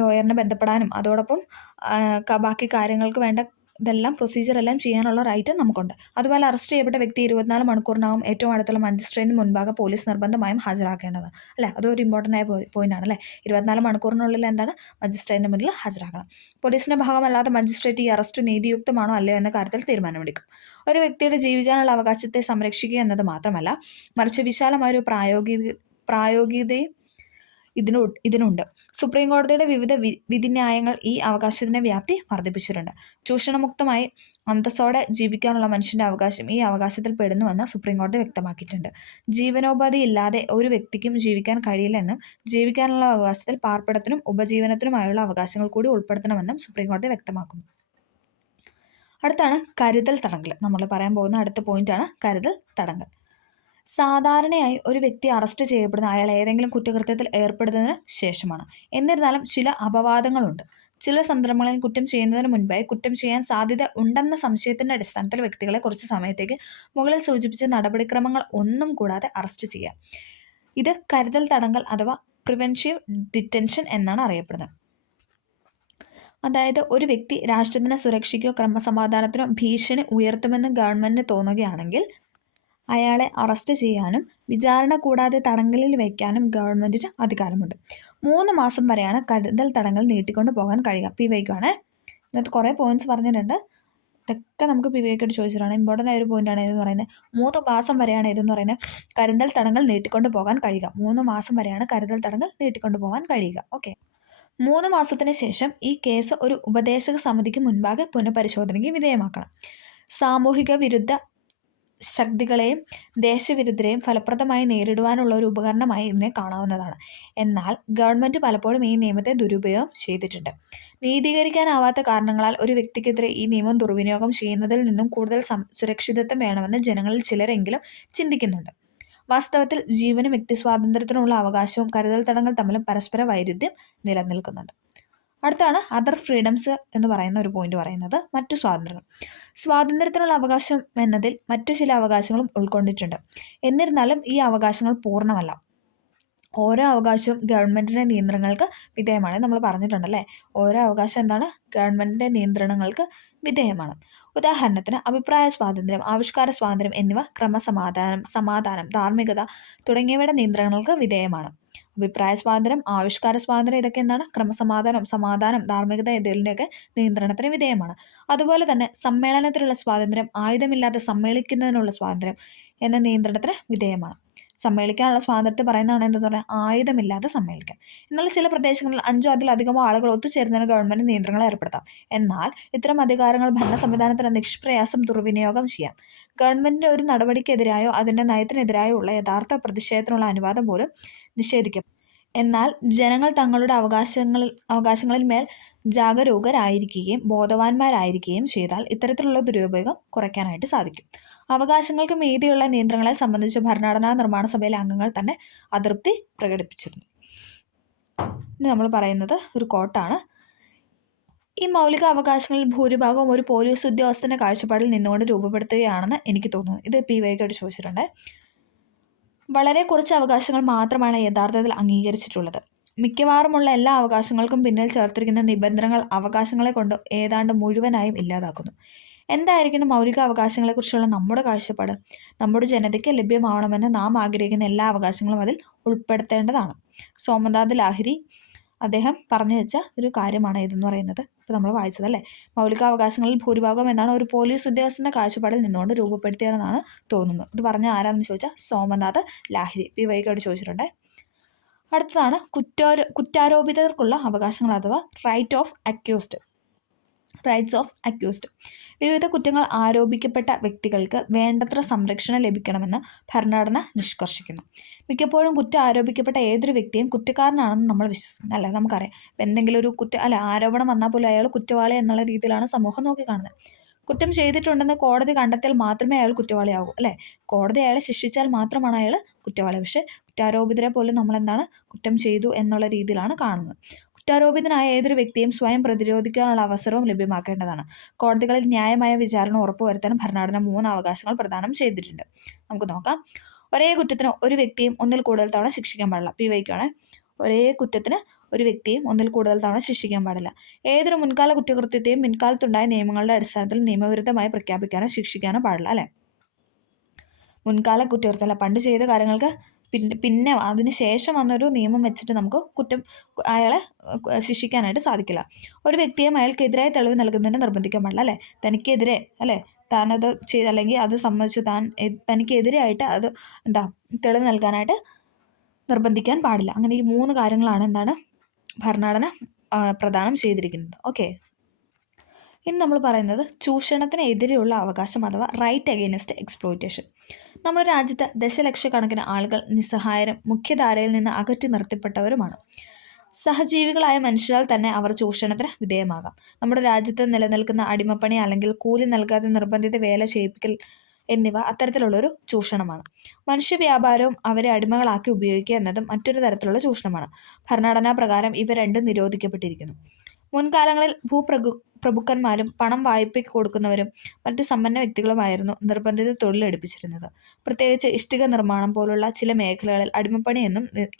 ലോയറിനെ ബന്ധപ്പെടാനും അതോടൊപ്പം ബാക്കി കാര്യങ്ങൾക്ക് വേണ്ട ഇതെല്ലാം പ്രൊസീജിയർ എല്ലാം ചെയ്യാനുള്ള റൈറ്റ് നമുക്കുണ്ട്. അതുപോലെ അറസ്റ്റ് ചെയ്യപ്പെട്ട വ്യക്തി 24 മണിക്കൂറിനകം ഏറ്റവും അടുത്തുള്ള മജിസ്ട്രേറ്റിന് മുൻപാകെ പോലീസ് നിർബന്ധമായും ഹാജരാക്കേണ്ടതാണ് അല്ലേ. അതൊരു ഇമ്പോർട്ടൻ്റ് ആയ പോയിന്റ് ആണ് അല്ലേ. 24 മണിക്കൂറിനുള്ളിൽ എന്താണ് മജിസ്ട്രേറ്റിന് മുന്നിൽ ഹാജരാക്കണം. പോലീസിന്റെ ഭാഗമല്ലാത്ത മജിസ്ട്രേറ്റ് ഈ അറസ്റ്റ് നീതിയുക്തമാണോ അല്ലയോ എന്ന കാര്യത്തിൽ തീരുമാനമെടുക്കും. ഒരു വ്യക്തിയുടെ ജീവിക്കാനുള്ള അവകാശത്തെ സംരക്ഷിക്കുക എന്നത് മാത്രമല്ല മറിച്ച് വിശാലമായ ഒരു പ്രായോഗികതയും ഇതിനുണ്ട്. സുപ്രീം കോടതിയുടെ വിവിധ വിധിന്യായങ്ങൾ ഈ അവകാശത്തിന്റെ വ്യാപ്തി വർദ്ധിപ്പിച്ചിട്ടുണ്ട്. ചൂഷണമുക്തമായി അന്തസ്സോടെ ജീവിക്കാനുള്ള മനുഷ്യന്റെ അവകാശം ഈ അവകാശത്തിൽ പെടുന്നുവെന്ന് സുപ്രീം കോടതി വ്യക്തമാക്കിയിട്ടുണ്ട്. ജീവനോപാധി ഇല്ലാതെ ഒരു വ്യക്തിക്കും ജീവിക്കാൻ കഴിയില്ലെന്നും ജീവിക്കാനുള്ള അവകാശത്തിൽ പാർപ്പിടത്തിനും ഉപജീവനത്തിനുമായുള്ള അവകാശങ്ങൾ കൂടി ഉൾപ്പെടുത്തണമെന്നും സുപ്രീം കോടതി വ്യക്തമാക്കുന്നു. അടുത്താണ് കരുതൽ തടങ്കൽ. നമ്മൾ പറയാൻ പോകുന്ന അടുത്ത പോയിന്റാണ് കരുതൽ തടങ്കൽ. സാധാരണയായി ഒരു വ്യക്തി അറസ്റ്റ് ചെയ്യപ്പെടുന്ന അയാൾ ഏതെങ്കിലും കുറ്റകൃത്യത്തിൽ ഏർപ്പെടുന്നതിന് ശേഷമാണ്. എന്നിരുന്നാലും ചില അപവാദങ്ങളുണ്ട്. ചില സന്ദർഭങ്ങളിൽ കുറ്റം ചെയ്യുന്നതിന് മുൻപായി കുറ്റം ചെയ്യാൻ സാധ്യത ഉണ്ടെന്ന സംശയത്തിന്റെ അടിസ്ഥാനത്തിൽ വ്യക്തികളെ കുറച്ച് സമയത്തേക്ക് മുകളിൽ സൂചിപ്പിച്ച നടപടിക്രമങ്ങൾ ഒന്നും കൂടാതെ അറസ്റ്റ് ചെയ്യാം. ഇത് കരുതൽ തടങ്കൽ അഥവാ പ്രിവെൻറ്റീവ് ഡിറ്റൻഷൻ എന്നാണ് അറിയപ്പെടുന്നത്. അതായത് ഒരു വ്യക്തി രാഷ്ട്രത്തിന്റെ സുരക്ഷയ്ക്കോ ക്രമസമാധാനത്തിനോ ഭീഷണി ഉയർത്തുമെന്ന് ഗവൺമെന്റിന് തോന്നുകയാണെങ്കിൽ അയാളെ അറസ്റ്റ് ചെയ്യാനും വിചാരണ കൂടാതെ തടങ്കലിൽ വയ്ക്കാനും ഗവൺമെന്റിന് അധികാരമുണ്ട്. 3 മാസം വരെയാണ് കരുതൽ തടങ്കൽ നീട്ടിക്കൊണ്ട് പോകാൻ കഴിയുക. PYക്കാണ്. ഇതിനകത്ത് കുറേ പോയിന്റ്സ് പറഞ്ഞിട്ടുണ്ട്. ഇതൊക്കെ നമുക്ക് PYക്കായിട്ട് ചോദിച്ചിട്ടാണ്. ഇമ്പോർട്ടൻ്റ് ആയ ഒരു പോയിന്റാണ് ഇതെന്ന് പറയുന്നത്. 3 മാസം വരെയാണ് ഇതെന്ന് പറയുന്നത് കരുതൽ തടങ്കൽ നീട്ടിക്കൊണ്ട് പോകാൻ കഴിയുക. 3 മാസം വരെയാണ് കരുതൽ തടങ്കൽ നീട്ടിക്കൊണ്ട് പോകാൻ കഴിയുക. ഓക്കെ. 3 മാസത്തിന് ശേഷം ഈ കേസ് ഒരു ഉപദേശക സമിതിക്ക് മുൻപാകെ പുനഃപരിശോധനയ്ക്ക് വിധേയമാക്കണം. സാമൂഹിക വിരുദ്ധ ശക്തികളെയും ദേശവിരുദ്ധരെയും ഫലപ്രദമായി നേരിടുവാനുള്ള ഒരു ഉപകരണമായി ഇതിനെ കാണാവുന്നതാണ്. എന്നാൽ ഗവൺമെന്റ് പലപ്പോഴും ഈ നിയമത്തെ ദുരുപയോഗം ചെയ്തിട്ടുണ്ട്. നീതീകരിക്കാനാവാത്ത കാരണങ്ങളാൽ ഒരു വ്യക്തിക്കെതിരെ ഈ നിയമം ദുർവിനിയോഗം ചെയ്യുന്നതിൽ നിന്നും കൂടുതൽ സുരക്ഷിതത്വം വേണമെന്ന് ജനങ്ങളിൽ ചിലരെങ്കിലും ചിന്തിക്കുന്നുണ്ട്. വാസ്തവത്തിൽ ജീവനും വ്യക്തി സ്വാതന്ത്ര്യത്തിനുള്ള അവകാശവും കരുതൽ തടങ്കൽ തമ്മിലും പരസ്പര വൈരുദ്ധ്യം നിലനിൽക്കുന്നുണ്ട്. അടുത്താണ് അതർ ഫ്രീഡംസ് എന്ന് പറയുന്ന ഒരു പോയിന്റ് പറയുന്നത് മറ്റു സ്വാതന്ത്ര്യങ്ങൾ. സ്വാതന്ത്ര്യത്തിനുള്ള അവകാശം എന്നതിൽ മറ്റു ചില അവകാശങ്ങളും ഉൾക്കൊണ്ടിട്ടുണ്ട്. എന്നിരുന്നാലും ഈ അവകാശങ്ങൾ പൂർണ്ണമല്ല. ഓരോ അവകാശവും ഗവൺമെന്റിന്റെ നിയന്ത്രണങ്ങൾക്ക് വിധേയമാണ്. നമ്മൾ പറഞ്ഞിട്ടുണ്ടല്ലേ, ഓരോ അവകാശം എന്താണ് ഗവൺമെന്റിന്റെ നിയന്ത്രണങ്ങൾക്ക് വിധേയമാണ്. ഉദാഹരണത്തിന് അഭിപ്രായ സ്വാതന്ത്ര്യം, ആവിഷ്കാര സ്വാതന്ത്ര്യം എന്നിവ സമാധാനം, ധാർമ്മികത തുടങ്ങിയവയുടെ നിയന്ത്രണങ്ങൾക്ക് വിധേയമാണ്. അഭിപ്രായ സ്വാതന്ത്ര്യം, ആവിഷ്കാര സ്വാതന്ത്ര്യം ഇതൊക്കെ എന്താണ് സമാധാനം, ധാർമ്മികത ഇതിൻ്റെയൊക്കെ നിയന്ത്രണത്തിന് വിധേയമാണ്. അതുപോലെ തന്നെ സമ്മേളനത്തിനുള്ള സ്വാതന്ത്ര്യം, ആയുധമില്ലാതെ സമ്മേളിക്കുന്നതിനുള്ള സ്വാതന്ത്ര്യം എന്ന നിയന്ത്രണത്തിന് വിധേയമാണ്. സമ്മേളിക്കാനുള്ള സ്വാതന്ത്ര്യത്തെ പറയുന്നതാണ് എന്താ പറയുക, ആയുധമില്ലാതെ സമ്മേളിക്കാം. എന്നാൽ ചില പ്രദേശങ്ങളിൽ 5 അതിലധികമോ ആളുകൾ ഒത്തുചേരുന്നതിന് ഗവൺമെന്റ് നിയന്ത്രണങ്ങൾ ഏർപ്പെടുത്താം. എന്നാൽ ഇത്തരം അധികാരങ്ങൾ ഭരണ സംവിധാനത്തിന് നിഷ്പ്രയാസം ദുർവിനിയോഗം ചെയ്യാം. ഗവൺമെന്റിന്റെ ഒരു നടപടിക്കെതിരായോ അതിന്റെ നയത്തിനെതിരായോ ഉള്ള യഥാർത്ഥ പ്രതിഷേധത്തിനുള്ള അനുവാദം പോലും നിഷേധിക്കും. എന്നാൽ ജനങ്ങൾ തങ്ങളുടെ അവകാശങ്ങളിൽ മേൽ ജാഗരൂകരായിരിക്കുകയും ബോധവാന്മാരായിരിക്കുകയും ചെയ്താൽ ഇത്തരത്തിലുള്ള ദുരുപയോഗം കുറയ്ക്കാനായിട്ട് സാധിക്കും. അവകാശങ്ങൾക്ക് മീതെയുള്ള നിയന്ത്രണങ്ങളെ സംബന്ധിച്ച് ഭരണഘടനാ നിർമ്മാണ സഭയിലെ അംഗങ്ങൾ തന്നെ അതൃപ്തി പ്രകടിപ്പിച്ചിരുന്നു. ഇനി നമ്മൾ പറയുന്നത് ഒരു കോട്ടാണ്. ഈ മൗലിക അവകാശങ്ങളിൽ ഭൂരിഭാഗവും ഒരു പോലീസ് ഉദ്യോഗസ്ഥന്റെ കാഴ്ചപ്പാടിൽ നിന്നുകൊണ്ട് രൂപപ്പെടുത്തുകയാണെന്ന് എനിക്ക് തോന്നുന്നു. ഇത് PYക്കായിട്ട് ചോദിച്ചിട്ടുണ്ട്. വളരെ കുറച്ച് അവകാശങ്ങൾ മാത്രമാണ് യഥാർത്ഥത്തിൽ അംഗീകരിച്ചിട്ടുള്ളത്. മിക്കവാറുമുള്ള എല്ലാ അവകാശങ്ങൾക്കും പിന്നിൽ ചേർത്തിരിക്കുന്ന നിബന്ധനകൾ അവകാശങ്ങളെ കൊണ്ട് ഏതാണ്ട് മുഴുവനായും ഇല്ലാതാക്കുന്നു. എന്തായിരിക്കണം മൗലിക അവകാശങ്ങളെക്കുറിച്ചുള്ള നമ്മുടെ കാഴ്ചപ്പാട്? നമ്മുടെ ജനതയ്ക്ക് ലഭ്യമാവണമെന്ന് നാം ആഗ്രഹിക്കുന്ന എല്ലാ അവകാശങ്ങളും അതിൽ ഉൾപ്പെടുത്തേണ്ടതാണ്. സോമനാഥ് ലാഹിരി അദ്ദേഹം പറഞ്ഞു വെച്ച ഒരു കാര്യമാണ് ഇതെന്ന് പറയുന്നത്. ഇപ്പോൾ നമ്മൾ വായിച്ചതല്ലേ. മൗലികാവകാശങ്ങളിൽ ഭൂരിഭാഗം എന്നാണ് ഒരു പോലീസ് ഉദ്യോഗസ്ഥൻ്റെ കാഴ്ചപ്പാടിൽ നിന്നുകൊണ്ട് രൂപപ്പെടുത്തിയതെന്നാണ് തോന്നുന്നത്. ഇത് പറഞ്ഞ ആരാണെന്ന് ചോദിച്ചാൽ സോമനാഥ് ലാഹിരി. PYക്കോട് ചോദിച്ചിട്ടുണ്ട്. അടുത്തതാണ് കുറ്റാരോപിതർക്കുള്ള അവകാശങ്ങൾ അഥവാ റൈറ്റ്സ് ഓഫ് അക്യൂസ്ഡ്. വിവിധ കുറ്റങ്ങൾ ആരോപിക്കപ്പെട്ട വ്യക്തികൾക്ക് വേണ്ടത്ര സംരക്ഷണം ലഭിക്കണമെന്ന് ഭരണഘടന നിഷ്കർഷിക്കുന്നു. മിക്കപ്പോഴും കുറ്റം ആരോപിക്കപ്പെട്ട ഏതൊരു വ്യക്തിയും കുറ്റക്കാരനാണെന്ന് നമ്മൾ വിശ്വസിക്കുന്നു, അല്ലേ? നമുക്കറിയാം. എന്തെങ്കിലും ഒരു ആരോപണം വന്നാൽ പോലും അയാൾ കുറ്റവാളി എന്നുള്ള രീതിയിലാണ് സമൂഹം നോക്കിക്കാണുന്നത്. കുറ്റം ചെയ്തിട്ടുണ്ടെന്ന് കോടതി കണ്ടെത്തിയാൽ മാത്രമേ അയാൾ കുറ്റവാളിയാകൂ, അല്ലേ? കോടതി അയാളെ ശിക്ഷിച്ചാൽ മാത്രമാണ് അയാൾ കുറ്റവാളി. പക്ഷേ കുറ്റാരോപിതരെ പോലും നമ്മളെന്താണ് കുറ്റം ചെയ്തു എന്നുള്ള രീതിയിലാണ് കാണുന്നത്. കുറ്റാരോപിതനായ ഏതൊരു വ്യക്തിയും സ്വയം പ്രതിരോധിക്കാനുള്ള അവസരവും ലഭ്യമാക്കേണ്ടതാണ്. കോടതികളിൽ ന്യായമായ വിചാരണ ഉറപ്പുവരുത്താൻ ഭരണഘടന 3 അവകാശങ്ങൾ പ്രദാനം ചെയ്തിട്ടുണ്ട്. നമുക്ക് നോക്കാം. ഒരേ കുറ്റത്തിന് ഒരു വ്യക്തിയും ഒന്നിൽ കൂടുതൽ തവണ ശിക്ഷിക്കാൻ പാടില്ല. PYക്കാണ്. ഒരേ കുറ്റത്തിന് ഒരു വ്യക്തിയും ഒന്നിൽ കൂടുതൽ തവണ ശിക്ഷിക്കാൻ പാടില്ല. ഏതൊരു മുൻകാല കുറ്റകൃത്യത്തെയും പിൻകാലത്തുണ്ടായ നിയമങ്ങളുടെ അടിസ്ഥാനത്തിൽ നിയമവിരുദ്ധമായി പ്രഖ്യാപിക്കാനോ ശിക്ഷിക്കാനോ പാടില്ല, അല്ലേ? മുൻകാല കുറ്റകൃത്യമല്ല, പണ്ട് ചെയ്ത കാര്യങ്ങൾക്ക് പിന്നെ അതിന് ശേഷം വന്നൊരു നിയമം വെച്ചിട്ട് നമുക്ക് അയാളെ ശിക്ഷിക്കാനായിട്ട് സാധിക്കില്ല. ഒരു വ്യക്തിയും അയാൾക്കെതിരായി തെളിവ് നൽകുന്നതിന് നിർബന്ധിക്കാൻ പാടില്ല, അല്ലേ? തനിക്കെതിരെ, അല്ലേ, താനത് ചെയ്ത് അല്ലെങ്കിൽ അത് സംബന്ധിച്ചു തനിക്കെതിരായിട്ട് അത് തെളിവ് നൽകാനായിട്ട് നിർബന്ധിക്കാൻ പാടില്ല. അങ്ങനെ ഈ 3 കാര്യങ്ങളാണ് എന്താണ് ഭരണഘടന പ്രദാനം ചെയ്തിരിക്കുന്നത്. ഓക്കെ, ഇന്ന് നമ്മൾ പറയുന്നത് ചൂഷണത്തിനെതിരെയുള്ള അവകാശം അഥവാ റൈറ്റ് അഗെയിൻസ്റ്റ് എക്സ്പ്ലോയിറ്റേഷൻ. നമ്മുടെ രാജ്യത്ത് ദശലക്ഷക്കണക്കിന് ആളുകൾ നിസ്സഹായരും മുഖ്യധാരയിൽ നിന്ന് അകറ്റി നിർത്തപ്പെട്ടവരുമാണ്. സഹജീവികളായ മനുഷ്യരാൽ തന്നെ അവർ ചൂഷണത്തിന് വിധേയമാകാം. നമ്മുടെ രാജ്യത്ത് നിലനിൽക്കുന്ന അടിമപ്പണി അല്ലെങ്കിൽ കൂലി നൽകാതെ നിർബന്ധിത വേല ചെയ്യിപ്പിക്കൽ എന്നിവ അത്തരത്തിലുള്ളൊരു ചൂഷണമാണ്. മനുഷ്യവ്യാപാരവും അവരെ അടിമകളാക്കി ഉപയോഗിക്കുക എന്നതും മറ്റൊരു തരത്തിലുള്ള ചൂഷണമാണ്. ഭരണഘടനാ പ്രകാരം ഇവ രണ്ടും നിരോധിക്കപ്പെട്ടിരിക്കുന്നു. മുൻകാലങ്ങളിൽ പ്രഭുക്കന്മാരും പണം വായ്പയ്ക്ക് കൊടുക്കുന്നവരും മറ്റു സമ്പന്ന വ്യക്തികളുമായിരുന്നു നിർബന്ധിത തൊഴിലെടുപ്പിച്ചിരുന്നത്. പ്രത്യേകിച്ച് ഇഷ്ടിക നിർമ്മാണം പോലുള്ള ചില മേഖലകളിൽ അടിമപ്പണി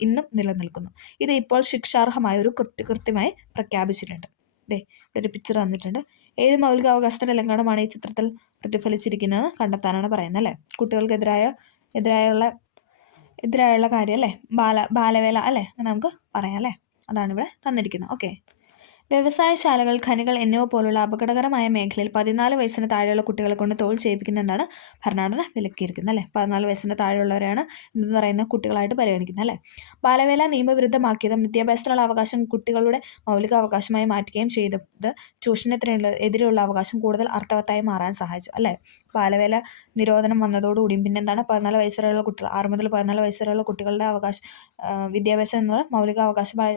ഇന്നും നിലനിൽക്കുന്നു. ഇത് ഇപ്പോൾ ശിക്ഷാർഹമായ ഒരു കുറ്റകൃത്യമായി പ്രഖ്യാപിച്ചിട്ടുണ്ട്. ഇവിടെ ഒരു പിക്ചർ തന്നിട്ടുണ്ട്. ഏത് മൗലികാവകാശത്തിന്റെ ലംഘനമാണ് ഈ ചിത്രത്തിൽ പ്രതിഫലിച്ചിരിക്കുന്നത് കണ്ടെത്താനാണ് പറയുന്നത്, അല്ലേ? കുട്ടികൾക്കെതിരായുള്ള കാര്യം, അല്ലേ? ബാലവേല, അല്ലേ? അങ്ങനെ നമുക്ക് പറയാം, അല്ലേ? അതാണ് ഇവിടെ തന്നിരിക്കുന്നത്. ഓക്കെ, വ്യവസായശാലകൾ, ഖനികൾ എന്നിവ പോലുള്ള അപകടകരമായ മേഖലയിൽ 14 വയസ്സിന് താഴെയുള്ള കുട്ടികളെ കൊണ്ട് തൊഴിൽ ചെയ്യിപ്പിക്കുന്ന എന്താണ് ഭരണഘടന വിലക്കിയിരിക്കുന്നത്, അല്ലേ? 14 വയസ്സിന് താഴെയുള്ളവരെയാണ് എന്ന് പറയുന്ന കുട്ടികളായിട്ട് പരിഗണിക്കുന്നത്, അല്ലേ? ബാലവേല നിയമവിരുദ്ധമാക്കിയതും വിദ്യാഭ്യാസത്തിനുള്ള അവകാശം കുട്ടികളുടെ മൗലികാവകാശമായി മാറ്റുകയും ചെയ്തത് ചൂഷണത്തിനെതിരെയുള്ള അവകാശം കൂടുതൽ അർത്ഥവത്തായി മാറാൻ സഹായിച്ചു, അല്ലേ? ബാലവേല നിരോധനം വന്നതോടുകൂടിയും പിന്നെ എന്താണ് 14 വയസ്സ് വരെയുള്ള കുട്ടികൾ 6 മുതൽ 14 വയസ്സ് വരെയുള്ള കുട്ടികളുടെ വിദ്യാഭ്യാസം എന്നുള്ള മൗലികാവകാശമായി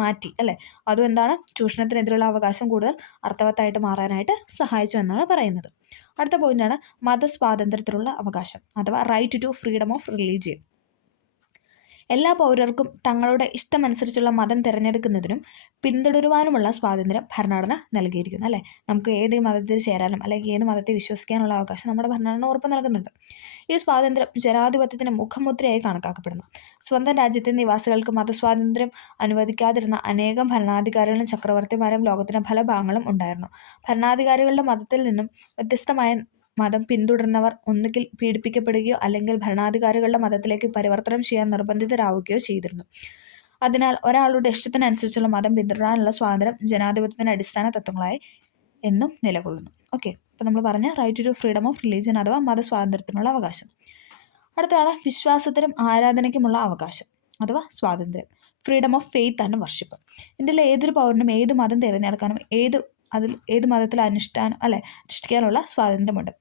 മാറ്റി, അല്ലേ? അതും എന്താണ് ചൂഷണത്തിനെതിരെയുള്ള അവകാശം കൂടുതൽ അർത്ഥവത്തായിട്ട് മാറാനായിട്ട് സഹായിച്ചു എന്നാണ് പറയുന്നത്. അടുത്ത പോയിന്റാണ് മതസ്വാതന്ത്ര്യത്തിലുള്ള അവകാശം അഥവാ right to freedom of religion. എല്ലാ പൗരർക്കും തങ്ങളുടെ ഇഷ്ടമനുസരിച്ചുള്ള മതം തിരഞ്ഞെടുക്കുന്നതിനും പിന്തുടരുവാനുമുള്ള സ്വാതന്ത്ര്യം ഭരണഘടന നൽകിയിരിക്കുന്നു, അല്ലേ? നമുക്ക് ഏത് മതത്തിൽ ചേരാനും അല്ലെങ്കിൽ ഏത് മതത്തെ വിശ്വസിക്കാനുള്ള അവകാശം നമ്മുടെ ഭരണഘടന ഉറപ്പ് നൽകുന്നുണ്ട്. ഈ സ്വാതന്ത്ര്യം ജനാധിപത്യത്തിന് മുഖമുദ്രയായി കണക്കാക്കപ്പെടുന്നു. സ്വന്തം രാജ്യത്തെ നിവാസികൾക്ക് മതസ്വാതന്ത്ര്യം അനുവദിക്കാതിരുന്ന അനേകം ഭരണാധികാരികളും ചക്രവർത്തിമാരും ലോകത്തിന്റെ പല ഭാഗങ്ങളും ഉണ്ടായിരുന്നു. ഭരണാധികാരികളുടെ മതത്തിൽ നിന്നും വ്യത്യസ്തമായ മതം പിന്തുടരുന്നവർ ഒന്നുകിൽ പീഡിപ്പിക്കപ്പെടുകയോ അല്ലെങ്കിൽ ഭരണാധികാരികളുടെ മതത്തിലേക്ക് പരിവർത്തനം ചെയ്യാൻ നിർബന്ധിതരാവുകയോ ചെയ്തിരുന്നു. അതിനാൽ ഒരാളുടെ ഇഷ്ടത്തിനനുസരിച്ചുള്ള മതം പിന്തുടരാനുള്ള സ്വാതന്ത്ര്യം ജനാധിപത്യത്തിന്റെ അടിസ്ഥാന തത്വങ്ങളായി എന്നും നിലകൊള്ളുന്നു. ഓക്കെ, അപ്പോൾ നമ്മൾ പറഞ്ഞ right to freedom of religion അഥവാ മതസ്വാതന്ത്ര്യത്തിനുള്ള അവകാശം. അടുത്താണ് വിശ്വാസത്തിനും ആരാധനയ്ക്കുമുള്ള അവകാശം അഥവാ സ്വാതന്ത്ര്യം, freedom of faith and worship. ഇന്ത്യയിലെ ഏതൊരു പൗരനും ഏത് മതം തിരഞ്ഞെടുക്കാനും ഏത് മതത്തിൽ അനുഷ്ഠിക്കാനുള്ള സ്വാതന്ത്ര്യമുണ്ട്.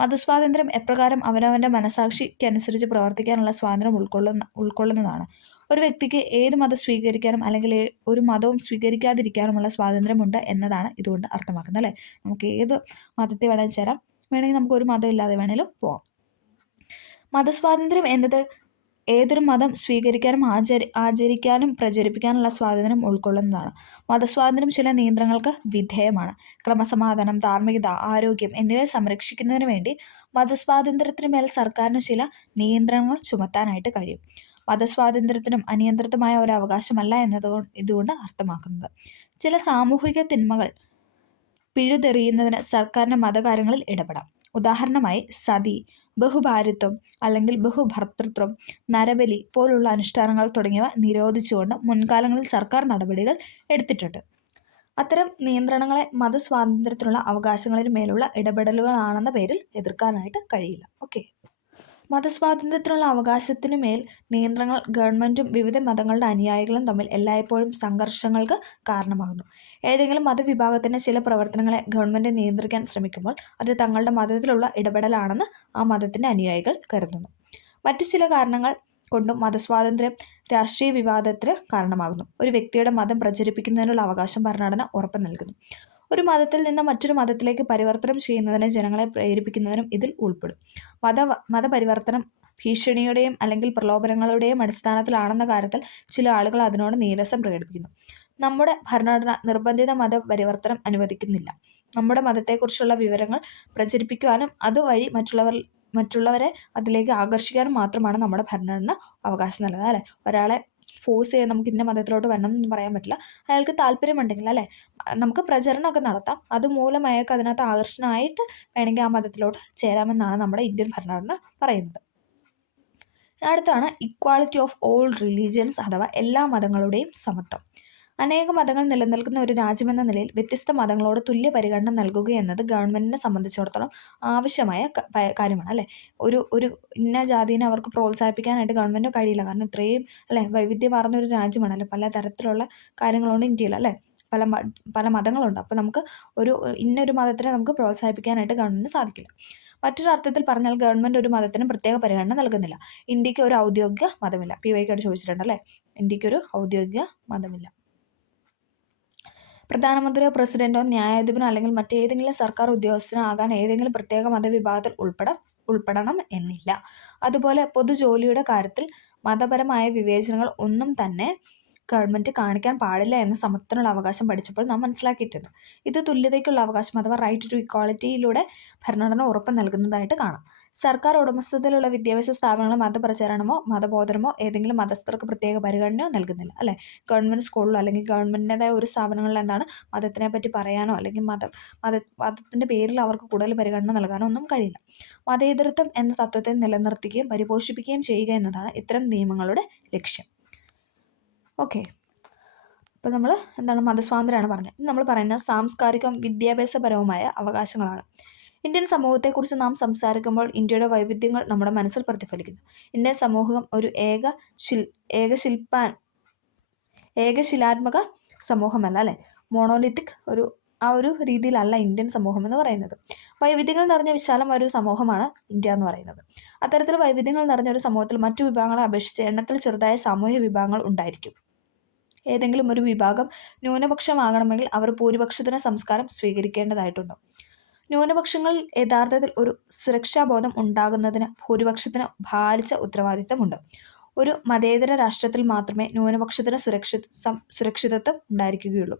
മതസ്വാതന്ത്ര്യം എപ്രകാരം അവനവൻ്റെ മനസാക്ഷിക്കനുസരിച്ച് പ്രവർത്തിക്കാനുള്ള സ്വാതന്ത്ര്യം ഉൾക്കൊള്ളുന്നതാണ്. ഒരു വ്യക്തിക്ക് ഏത് മതം സ്വീകരിക്കാനും അല്ലെങ്കിൽ ഒരു മതവും സ്വീകരിക്കാതിരിക്കാനുമുള്ള സ്വാതന്ത്ര്യമുണ്ട് എന്നതാണ് ഇതുകൊണ്ട് അർത്ഥമാക്കുന്നത്, അല്ലേ? നമുക്ക് ഏത് മതത്തിൽ വേണമെങ്കിൽ ചേരാം, വേണമെങ്കിൽ നമുക്ക് ഒരു മതം ഇല്ലാതെ വേണമെങ്കിലും പോവാം. മതസ്വാതന്ത്ര്യം എന്നത് ഏതൊരു മതം സ്വീകരിക്കാനും ആചരിക്കാനും പ്രചരിപ്പിക്കാനുള്ള സ്വാതന്ത്ര്യം ഉൾക്കൊള്ളുന്നതാണ്. മതസ്വാതന്ത്ര്യം ചില നിയന്ത്രണങ്ങൾക്ക് വിധേയമാണ്. ക്രമസമാധാനം, ധാർമ്മികത, ആരോഗ്യം എന്നിവയെ സംരക്ഷിക്കുന്നതിന് വേണ്ടി മതസ്വാതന്ത്ര്യത്തിന് മേൽ സർക്കാരിന് ചില നിയന്ത്രണങ്ങൾ ചുമത്താനായിട്ട് കഴിയും. മതസ്വാതന്ത്ര്യത്തിനും അനിയന്ത്രിതമായ ഒരു അവകാശമല്ല ഇതുകൊണ്ട് അർത്ഥമാക്കുന്നത്. ചില സാമൂഹിക തിന്മകൾ പിഴുതെറിയുന്നതിന് സർക്കാരിന് മതകാര്യങ്ങളിൽ ഇടപെടാം. ഉദാഹരണമായി സതി, ബഹുഭാര്യത്വം അല്ലെങ്കിൽ ബഹുഭർത്തൃത്വം, നരബലി പോലുള്ള അനുഷ്ഠാനങ്ങൾ തുടങ്ങിയവ നിരോധിച്ചുകൊണ്ട് മുൻകാലങ്ങളിൽ സർക്കാർ നടപടികൾ എടുത്തിട്ടുണ്ട്. അത്തരം നിയന്ത്രണങ്ങളെ മതസ്വാതന്ത്ര്യത്തിനുള്ള അവകാശങ്ങളിന് മേലുള്ള ഇടപെടലുകളാണെന്ന പേരിൽ എതിർക്കാനായിട്ട് കഴിയില്ല. ഓക്കെ. മതസ്വാതന്ത്ര്യത്തിനുള്ള അവകാശത്തിനു മേൽ നിയന്ത്രണങ്ങൾ ഗവൺമെൻറ്റും വിവിധ മതങ്ങളുടെ അനുയായികളും തമ്മിൽ എല്ലായ്പ്പോഴും സംഘർഷങ്ങൾക്ക് കാരണമാകുന്നു. ഏതെങ്കിലും മതവിഭാഗത്തിൻ്റെ ചില പ്രവർത്തനങ്ങളെ ഗവൺമെൻറ് നിയന്ത്രിക്കാൻ ശ്രമിക്കുമ്പോൾ അത് തങ്ങളുടെ മതത്തിലുള്ള ഇടപെടലാണെന്ന് ആ മതത്തിൻ്റെ അനുയായികൾ കരുതുന്നു. മറ്റു ചില കാരണങ്ങൾ കൊണ്ടും മതസ്വാതന്ത്ര്യം രാഷ്ട്രീയ വിവാദത്തിന് കാരണമാകുന്നു. ഒരു വ്യക്തിയുടെ മതം പ്രചരിപ്പിക്കുന്നതിനുള്ള അവകാശം ഭരണഘടന ഉറപ്പു നൽകുന്നു. ഒരു മതത്തിൽ നിന്ന് മറ്റൊരു മതത്തിലേക്ക് പരിവർത്തനം ചെയ്യുന്നതിന് ജനങ്ങളെ പ്രേരിപ്പിക്കുന്നതിനും ഇതിൽ ഉൾപ്പെടും. മതപരിവർത്തനം ഭീഷണിയുടെയും അല്ലെങ്കിൽ പ്രലോഭനങ്ങളുടെയും അടിസ്ഥാനത്തിലാണെന്ന കാര്യത്തിൽ ചില ആളുകൾ അതിനോട് നീരസം പ്രകടിപ്പിക്കുന്നു. നമ്മുടെ ഭരണഘടന നിർബന്ധിത മതപരിവർത്തനം അനുവദിക്കുന്നില്ല. നമ്മുടെ മതത്തെക്കുറിച്ചുള്ള വിവരങ്ങൾ പ്രചരിപ്പിക്കുവാനും അതുവഴി മറ്റുള്ളവരെ അതിലേക്ക് ആകർഷിക്കാനും മാത്രമാണ് നമ്മുടെ ഭരണഘടന അവകാശം നൽകുന്നത്. അല്ലേ? ഒരാളെ ഫോഴ്സ് ചെയ്യാൻ നമുക്ക് ഇന്ന മതത്തിലോട്ട് വരണം എന്നൊന്നും പറയാൻ പറ്റില്ല. അയാൾക്ക് താല്പര്യമുണ്ടെങ്കിൽ അല്ലേ നമുക്ക് പ്രചരണമൊക്കെ നടത്താം. അതുമൂലം അയാൾക്ക് അതിനകത്ത് ആകർഷണമായിട്ട് വേണമെങ്കിൽ ആ മതത്തിലോട്ട് ചേരാമെന്നാണ് നമ്മുടെ ഇന്ത്യൻ ഭരണഘടന പറയുന്നത്. അടുത്താണ് ഇക്വാളിറ്റി ഓഫ് ഓൾ റിലീജിയൻസ് അഥവാ എല്ലാ മതങ്ങളുടെയും സമത്വം. അനേക മതങ്ങൾ നിലനിൽക്കുന്ന ഒരു രാജ്യമെന്ന നിലയിൽ വ്യത്യസ്ത മതങ്ങളോട് തുല്യ പരിഗണന നൽകുക എന്നത് ഗവൺമെൻറ്റിനെ സംബന്ധിച്ചിടത്തോളം ആവശ്യമായ കാര്യമാണ്. അല്ലേ? ഒരു ഇന്ന ജാതിനെ അവർക്ക് പ്രോത്സാഹിപ്പിക്കാനായിട്ട് ഗവൺമെൻറ് കഴിയില്ല. കാരണം ഇത്രയും അല്ലേ വൈവിധ്യമാർന്ന ഒരു രാജ്യമാണല്ലോ. പല തരത്തിലുള്ള കാര്യങ്ങളുണ്ട് ഇന്ത്യയിൽ. അല്ലേ? പല മതങ്ങളുണ്ട്. അപ്പോൾ നമുക്ക് ഇന്നൊരു മതത്തിനെ നമുക്ക് പ്രോത്സാഹിപ്പിക്കാനായിട്ട് ഗവൺമെൻറ്റിന് സാധിക്കില്ല. മറ്റൊരു അർത്ഥത്തിൽ പറഞ്ഞാൽ ഗവൺമെൻറ് ഒരു മതത്തിനും പ്രത്യേക പരിഗണന നൽകുന്നില്ല. ഇന്ത്യക്ക് ഒരു ഔദ്യോഗിക മതമില്ല. PYക്കായിട്ട് ചോദിച്ചിട്ടുണ്ട്. അല്ലേ? ഇന്ത്യക്കൊരു ഔദ്യോഗിക മതമില്ല. പ്രധാനമന്ത്രിയോ പ്രസിഡന്റോ ന്യായാധിപനോ അല്ലെങ്കിൽ മറ്റേതെങ്കിലും സർക്കാർ ഉദ്യോഗസ്ഥനോ ആകാൻ ഏതെങ്കിലും പ്രത്യേക മതവിഭാഗത്തിൽ ഉൾപ്പെടണം എന്നില്ല. അതുപോലെ പൊതുജോലിയുടെ കാര്യത്തിൽ മതപരമായ വിവേചനങ്ങൾ ഒന്നും തന്നെ ഗവൺമെൻറ് കാണിക്കാൻ പാടില്ല എന്ന സമത്വത്തിനുള്ള അവകാശം പഠിച്ചപ്പോൾ നാം മനസ്സിലാക്കിയിട്ടുണ്ട്. ഇത് തുല്യതയ്ക്കുള്ള അവകാശം അഥവാ റൈറ്റ് ടു ഇക്വാളിറ്റിയിലൂടെ ഭരണഘടന ഉറപ്പ് നൽകുന്നതായിട്ട് കാണാം. സർക്കാർ ഉടമസ്ഥതയിലുള്ള വിദ്യാഭ്യാസ സ്ഥാപനങ്ങൾ മതപ്രചാരണമോ മതബോധനമോ ഏതെങ്കിലും മതസ്ഥർക്ക് പ്രത്യേക പരിഗണനയോ നൽകുന്നില്ല. അല്ലേ? ഗവൺമെൻറ് സ്കൂളിലോ അല്ലെങ്കിൽ ഗവൺമെൻറ്റിൻ്റെതായ ഒരു സ്ഥാപനങ്ങളിൽ എന്താണ് മതത്തിനെ പറ്റി പറയാനോ അല്ലെങ്കിൽ മതത്തിൻ്റെ പേരിൽ അവർക്ക് കൂടുതൽ പരിഗണന നൽകാനോ ഒന്നും കഴിയില്ല. മതേതരത്വം എന്ന തത്വത്തെ നിലനിർത്തുകയും പരിപോഷിപ്പിക്കുകയും ചെയ്യുക എന്നതാണ് ഇത്തരം നിയമങ്ങളുടെ ലക്ഷ്യം. ഓക്കെ. അപ്പോൾ നമ്മൾ എന്താണ് മതസ്വാതന്ത്ര്യമാണ് പറഞ്ഞത്. നമ്മൾ പറയുന്നത് സാംസ്കാരികവും വിദ്യാഭ്യാസപരവുമായ അവകാശങ്ങളാണ്. ഇന്ത്യൻ സമൂഹത്തെക്കുറിച്ച് നാം സംസാരിക്കുമ്പോൾ ഇന്ത്യയുടെ വൈവിധ്യങ്ങൾ നമ്മുടെ മനസ്സിൽ പ്രതിഫലിക്കുന്നു. ഇന്ത്യൻ സമൂഹം ഒരു ഏകശിലാത്മക സമൂഹമല്ല. അല്ലേ? മോണോലിത്തിക് ആ ഒരു രീതിയിലല്ല ഇന്ത്യൻ സമൂഹം എന്ന് പറയുന്നത്. വൈവിധ്യങ്ങൾ നിറഞ്ഞ വിശാലമായ ഒരു സമൂഹമാണ് ഇന്ത്യ എന്ന് പറയുന്നത്. അത്തരത്തിൽ വൈവിധ്യങ്ങൾ നിറഞ്ഞ ഒരു സമൂഹത്തിൽ മറ്റു വിഭാഗങ്ങളെ അപേക്ഷിച്ച് എണ്ണത്തിൽ ചെറുതായ സാമൂഹ്യ വിഭാഗങ്ങൾ ഉണ്ടായിരിക്കും. ഏതെങ്കിലും ഒരു വിഭാഗം ന്യൂനപക്ഷമാകണമെങ്കിൽ അവർ ഭൂരിപക്ഷത്തിന് സംസ്കാരം സ്വീകരിക്കേണ്ടതായിട്ടുണ്ട്. ന്യൂനപക്ഷങ്ങളിൽ യഥാർത്ഥത്തിൽ ഒരു സുരക്ഷാബോധം ഉണ്ടാകുന്നതിന് ഭൂരിപക്ഷത്തിന് ഭാരിച്ച ഉത്തരവാദിത്തമുണ്ട്. ഒരു മതേതര രാഷ്ട്രത്തിൽ മാത്രമേ ന്യൂനപക്ഷത്തിന് സുരക്ഷിതത്വം ഉണ്ടായിരിക്കുകയുള്ളൂ.